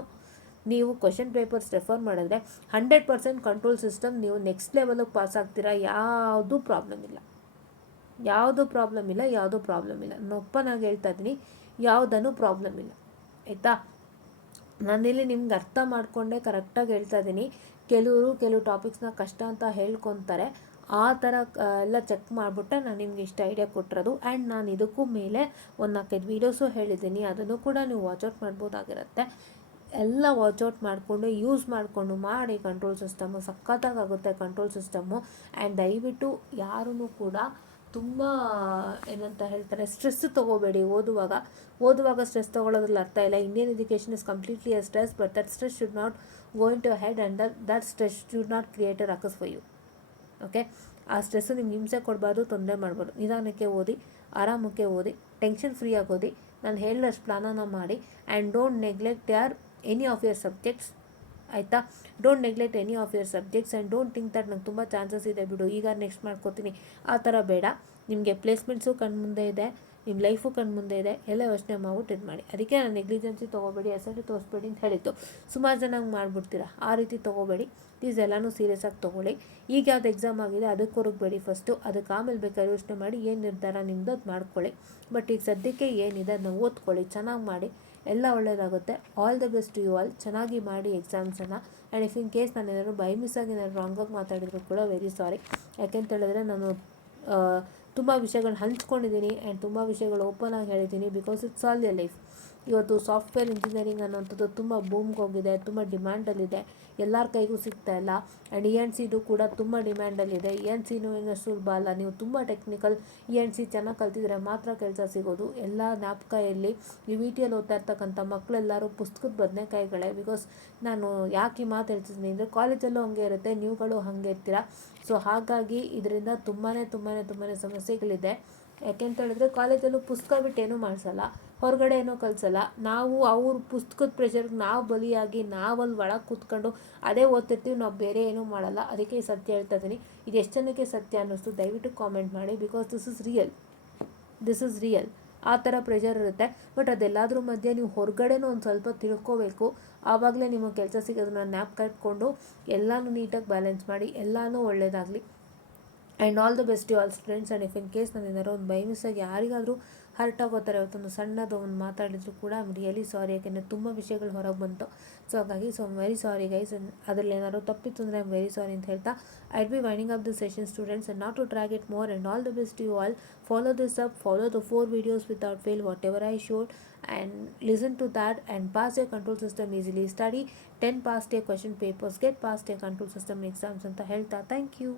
ನೀವು ಕ್ವಶನ್ ಪೇಪರ್ಸ್ ರೆಫರ್ ಮಾಡಿದ್ರೆ 100% control system ನೀವು next ಲೆವೆಲಿಗೆ pass ಆಗ್ತೀರಾ. ಯಾವುದೂ ಪ್ರಾಬ್ಲಮ್ ಇಲ್ಲ. ನಾನು ಒಪ್ಪನಾಗಿ ಹೇಳ್ತಾ ಇದ್ದೀನಿ, ಯಾವುದೂ ಪ್ರಾಬ್ಲಮ್ ಇಲ್ಲ, ಆಯಿತಾ? ನಾನಿಲ್ಲಿ ನಿಮ್ಗೆ ಅರ್ಥ ಮಾಡಿಕೊಂಡೆ ಕರೆಕ್ಟಾಗಿ ಹೇಳ್ತಾ ಇದ್ದೀನಿ. ಕೆಲವು ಟಾಪಿಕ್ಸ್ನ ಕಷ್ಟ ಅಂತ ಹೇಳ್ಕೊತಾರೆ, ಆ ಥರ ಎಲ್ಲ ಚೆಕ್ ಮಾಡಿಬಿಟ್ಟೆ ನಾನು ನಿಮ್ಗೆ ಇಷ್ಟು ಐಡಿಯಾ ಕೊಟ್ಟಿರೋದು. ಆ್ಯಂಡ್ ನಾನು ಇದಕ್ಕೂ ಮೇಲೆ ಒಂದು 4-5 ವೀಡಿಯೋಸು ಹೇಳಿದ್ದೀನಿ, ಅದನ್ನು ಕೂಡ ನೀವು ವಾಚೌಟ್ ಮಾಡ್ಬೋದಾಗಿರುತ್ತೆ. ಎಲ್ಲ ವಾಚೌಟ್ ಮಾಡಿಕೊಂಡು ಯೂಸ್ ಮಾಡಿಕೊಂಡು ಮಾಡಿ. ಕಂಟ್ರೋಲ್ ಸಿಸ್ಟಮು ಸಖತ್ತಾಗುತ್ತೆ ಕಂಟ್ರೋಲ್ ಸಿಸ್ಟಮು. ಆ್ಯಂಡ್ ದಯವಿಟ್ಟು ಯಾರೂ ಕೂಡ ತುಂಬ ಏನಂತ ಹೇಳ್ತಾರೆ, ಸ್ಟ್ರೆಸ್ ತೊಗೋಬೇಡಿ. ಓದುವಾಗ ಸ್ಟ್ರೆಸ್ ತೊಗೊಳ್ಳೋದ್ರಲ್ಲಿ ಅರ್ಥ ಇಲ್ಲ. Indian education is completely a stress, but that stress should not go in to head and that stress should not create a ruckus for you. Okay, ಆ ಸ್ಟ್ರೆಸ್ಸು ನಿಮ್ಗೆ ಹಿಂಸೆ ಕೊಡಬಾರ್ದು, ತೊಂದರೆ ಮಾಡಬಾರ್ದು. ನಿಧಾನಕ್ಕೆ ಓದಿ, ಆರಾಮಕ್ಕೆ ಓದಿ, ಟೆನ್ಷನ್ ಫ್ರೀಯಾಗಿ ಓದಿ, ನಾನು ಹೇಳಿದಷ್ಟು ಪ್ಲಾನನ್ನು ಮಾಡಿ. And don't neglect any of your subjects, ಆಯಿತಾ. Don't neglect any of your subjects and don't think that ನಂಗೆ ತುಂಬ ಚಾನ್ಸಸ್ ಇದೆ ಬಿಡು, ಈಗ ನೆಕ್ಸ್ಟ್ ಮಾಡ್ಕೋತೀನಿ, ಆ ಥರ ಬೇಡ. ನಿಮಗೆ ಪ್ಲೇಸ್ಮೆಂಟ್ಸು ಕಣ್ಮುಂದೆ ಇದೆ, ನಿಮ್ಮ ಲೈಫು ಕಣ್ಮುಂದೆ ಇದೆ, ಎಲ್ಲ ಯೋಚನೆ ಮಾಡ್ಬಿಟ್ಟು ಇದು ಮಾಡಿ. ಅದಕ್ಕೆ ನಾನು ನೆಗ್ಲಿಜೆನ್ಸಿ ತೊಗೋಬೇಡಿ, ಅಸಡ್ಡೆ ತೋರಿಸ್ಬೇಡಿ ಅಂತ ಹೇಳಿದ್ದು. ಸುಮಾರು ಜನ ಹಂಗೆ ಮಾಡಿಬಿಡ್ತೀರಾ, ಆ ರೀತಿ ತೊಗೋಬೇಡಿ. ಪ್ಲೀಸ್ ಎಲ್ಲನೂ ಸೀರಿಯಸ್ಸಾಗಿ ತೊಗೊಳ್ಳಿ. ಈಗ ಯಾವ್ದು ಎಕ್ಸಾಮ್ ಆಗಿದೆ ಅದಕ್ಕೆ ಹೊರಗಬೇಡಿ ಫಸ್ಟು, ಅದಕ್ಕೆ ಆಮೇಲೆ ಬೇಕಾದ್ರೆ ಯೋಚನೆ ಮಾಡಿ ಏನು ನಿರ್ಧಾರ ನಿಮ್ಮದು ಅದು ಮಾಡ್ಕೊಳ್ಳಿ. ಬಟ್ ಈಗ ಸದ್ಯಕ್ಕೆ ಏನಿದೆ ಅದನ್ನ ಓದ್ಕೊಳ್ಳಿ, ಚೆನ್ನಾಗಿ ಮಾಡಿ, ಎಲ್ಲ ಒಳ್ಳೆಯದಾಗುತ್ತೆ. All the best to you all. ಚೆನ್ನಾಗಿ ಮಾಡಿ ಎಕ್ಸಾಮ್ಸನ್ನು. ಆ್ಯಂಡ್ ಇಫ್ ಇನ್ ಕೇಸ್ ನಾನು ಏನಾದ್ರು ಬೈ ಮಿಸ್ಸಾಗಿ ಏನಾದ್ರು ರಾಂಗಾಗಿ ಮಾತಾಡಿದ್ರು ಕೂಡ ವೆರಿ ಸಾರಿ. ಯಾಕೆಂತ ಹೇಳಿದ್ರೆ ನಾನು ತುಂಬ ವಿಷಯಗಳನ್ನ ಹಂಚ್ಕೊಂಡಿದ್ದೀನಿ ಆ್ಯಂಡ್ ತುಂಬ ವಿಷಯಗಳು ಓಪನ್ ಆಗಿ ಹೇಳಿದ್ದೀನಿ. ಬಿಕಾಸ್ ಇಟ್ಸ್ ಆಲ್ ಯ ಲೈಫ್. ಇವತ್ತು ಸಾಫ್ಟ್ವೇರ್ ಇಂಜಿನಿಯರಿಂಗ್ ಅನ್ನೋಂಥದ್ದು ತುಂಬ ಬೂಮ್ಗೆ ಹೋಗಿದೆ, ತುಂಬ ಡಿಮ್ಯಾಂಡಲ್ಲಿದೆ, ಎಲ್ಲರ ಕೈಗೂ ಸಿಗ್ತಾ ಇಲ್ಲ. ಆ್ಯಂಡ್ ENCದು ಕೂಡ ತುಂಬ ಡಿಮ್ಯಾಂಡಲ್ಲಿದೆ. ENCನೂ ಏನು ಸುಲಭ ಅಲ್ಲ, ನೀವು ತುಂಬ ಟೆಕ್ನಿಕಲ್ ENC ಚೆನ್ನಾಗಿ ಕಲ್ತಿದ್ರೆ ಮಾತ್ರ ಕೆಲಸ ಸಿಗೋದು. ಎಲ್ಲ ಜ್ಞಾಪಕ ಈ VTಯಲ್ಲಿ ಓದ್ತಾ ಇರ್ತಕ್ಕಂಥ ಮಕ್ಕಳೆಲ್ಲರೂ ಪುಸ್ತಕದ ಬದನೆಕಾಯಿಗಳೇ. ಬಿಕಾಸ್ ನಾನು ಯಾಕೆ ಈ ಮಾತು ಹೇಳ್ತಿದ್ದೀನಿ ಅಂದರೆ ಕಾಲೇಜಲ್ಲೂ ಹಾಗೆ ಇರುತ್ತೆ, ನೀವುಗಳು ಹಾಗೆ ಇರ್ತೀರ. ಸೊ ಹಾಗಾಗಿ ಇದರಿಂದ ತುಂಬಾ ಸಮಸ್ಯೆಗಳಿದೆ. ಯಾಕೆಂತ ಹೇಳಿದ್ರೆ ಕಾಲೇಜಲ್ಲೂ ಪುಸ್ತಕ ಬಿಟ್ಟು ಏನೂ ಮಾಡಿಸಲ್ಲ, ಹೊರಗಡೆ ಏನೂ ಕಲಿಸಲ್ಲ. ನಾವು ಅವ್ರ ಪುಸ್ತಕದ ಪ್ರೆಷರ್ಗೆ ನಾವು ಬಲಿಯಾಗಿ ನಾವಲ್ಲಿ ಒಳಗೆ ಕೂತ್ಕೊಂಡು ಅದೇ ಓದ್ತಿರ್ತೀವಿ, ನಾವು ಬೇರೆ ಏನೂ ಮಾಡಲ್ಲ. ಅದಕ್ಕೆ ಈ ಸತ್ಯ ಹೇಳ್ತಾ ಇದ್ದೀನಿ. ಇದು ಎಷ್ಟು ಜನಕ್ಕೆ ಸತ್ಯ ಅನ್ನಿಸ್ತು ದಯವಿಟ್ಟು ಕಾಮೆಂಟ್ ಮಾಡಿ. Because this is real. ಆ ಥರ ಪ್ರೆಷರ್ ಇರುತ್ತೆ. ಬಟ್ ಅದೆಲ್ಲದ್ರ ಮಧ್ಯೆ ನೀವು ಹೊರಗಡೆನೂ ಒಂದು ಸ್ವಲ್ಪ ತಿಳ್ಕೋಬೇಕು, ಆವಾಗಲೇ ನಿಮಗೆ ಕೆಲಸ ಸಿಗೋದನ್ನ ಜ್ಞಾಪಕ ಇಟ್ಕೊಂಡು ಎಲ್ಲನೂ ನೀಟಾಗಿ ಬ್ಯಾಲೆನ್ಸ್ ಮಾಡಿ, ಎಲ್ಲನೂ ಒಳ್ಳೆಯದಾಗಲಿ. And all the best you all friends. And if in case ನಾನು ಏನಾರು ಒಂದು ಬೈ ಮಿಸ್ಸಾಗಿ ಯಾರಿಗಾದರೂ ಹರ್ಟ್ ಆಗೋ ಥರ ಇವತ್ತೊಂದು ಸಣ್ಣದು ಒಂದು ಮಾತಾಡಿದ್ರು ಕೂಡ ಐ ಆಮ್ ರಿಯಲಿ ಸಾರಿ. ಯಾಕೆಂದರೆ ತುಂಬ ವಿಷಯಗಳು ಹೊರಗೆ ಬಂತು. ಸೊ ಹಾಗಾಗಿ ಐಮ್ ವೆರಿ ಸಾರಿ ಗೈಸ್. ಅದರಲ್ಲಿ ಏನಾದ್ರು ತಪ್ಪಿತ್ತು ಅಂದರೆ ಐ ಆಮ್ ವೆರಿ ಸಾರಿ ಅಂತ ಹೇಳ್ತಾ I be winding up the session students and not to drag it more. And all the best you all. Follow this up, follow the 4 videos without fail, whatever I showed, and listen to that and pass your control system easily. Study 10 past year question papers, get past year control system exams ಅಂತ ಹೇಳ್ತಾ thank you.